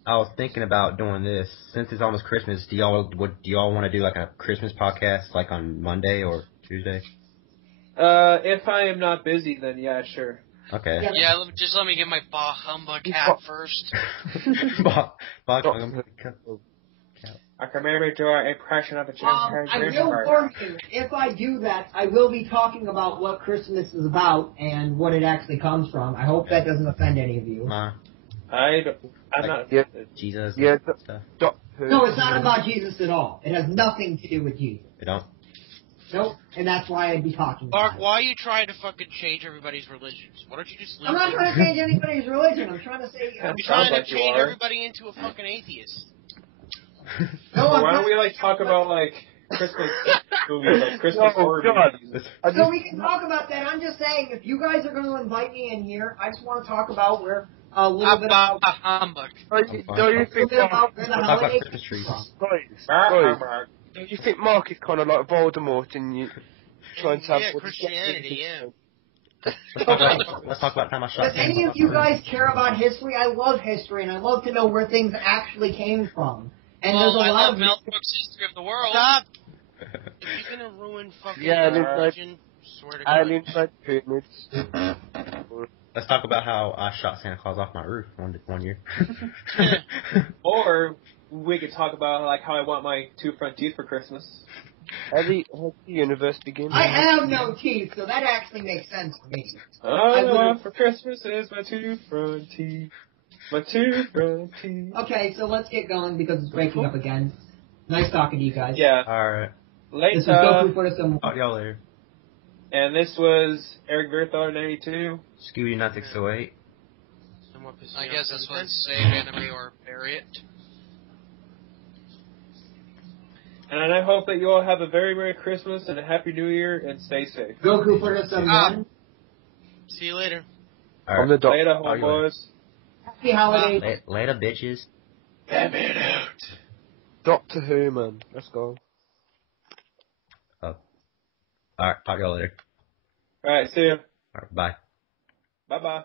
I was thinking about doing this since it's almost Christmas. Do y'all want to do like a Christmas podcast like on Monday or Tuesday? If I am not busy, then yeah, sure. Okay. Yeah, let me get my Bah Humbug hat first. I can maybe do an impression of a I will warn you, if I do that, I will be talking about what Christmas is about and what it actually comes from. I hope that doesn't offend any of you. I'm not. Yeah. Jesus. Yeah, Stuff. No, it's not about Jesus at all. It has nothing to do with Jesus. You don't? Nope, and that's why I'd be talking Mark, about it. why are you trying to fucking change everybody's religions? Why don't you just leave I'm not trying to change anybody's religion. I'm trying to say... You're trying to change everybody into a fucking atheist. No, why don't we talk about Christmas movies, like Christmas horror movies? So we can talk about that. I'm just saying, if you guys are going to invite me in here, I just want to talk about a little bit about Humbug. Don't you think where the holidays Christmas trees. Don't you think Mark is kind of like Voldemort and you trying to have Christianity, yeah. Let's talk about time I shot. Does any of you guys care about history? I love history, and I love to know where things actually came from. And there's a I lot love of... Mel Brooks' History of the World. Stop! If you're gonna ruin fucking religion, swear to God. Alien pyramids. Let's talk about how I shot Santa Claus off my roof one year. Or we could talk about how I want my 2 front teeth for Christmas. How the universe begin? I have no teeth, so that actually makes sense for me. All I want for Christmas is my 2 front teeth. My 2 front teeth. Okay, so let's get going because it's breaking up again. Nice talking to you guys. Yeah. Alright. This is Goku for some. Talk to y'all later. And this was Eric Verthar 92. Scoobydoo9608. I guess this was SaveAnimeOrBuryIt. And I hope that you all have a very Merry Christmas and a Happy New Year and stay safe. Goku for some one. See you later. Alright. I'm the doctor. Later, homeboys. Happy holidays. Later, bitches. Batman out. Doctor Who, man. Let's go. Oh. Alright, talk to y'all later. Alright, see ya. Alright, bye. Bye-bye.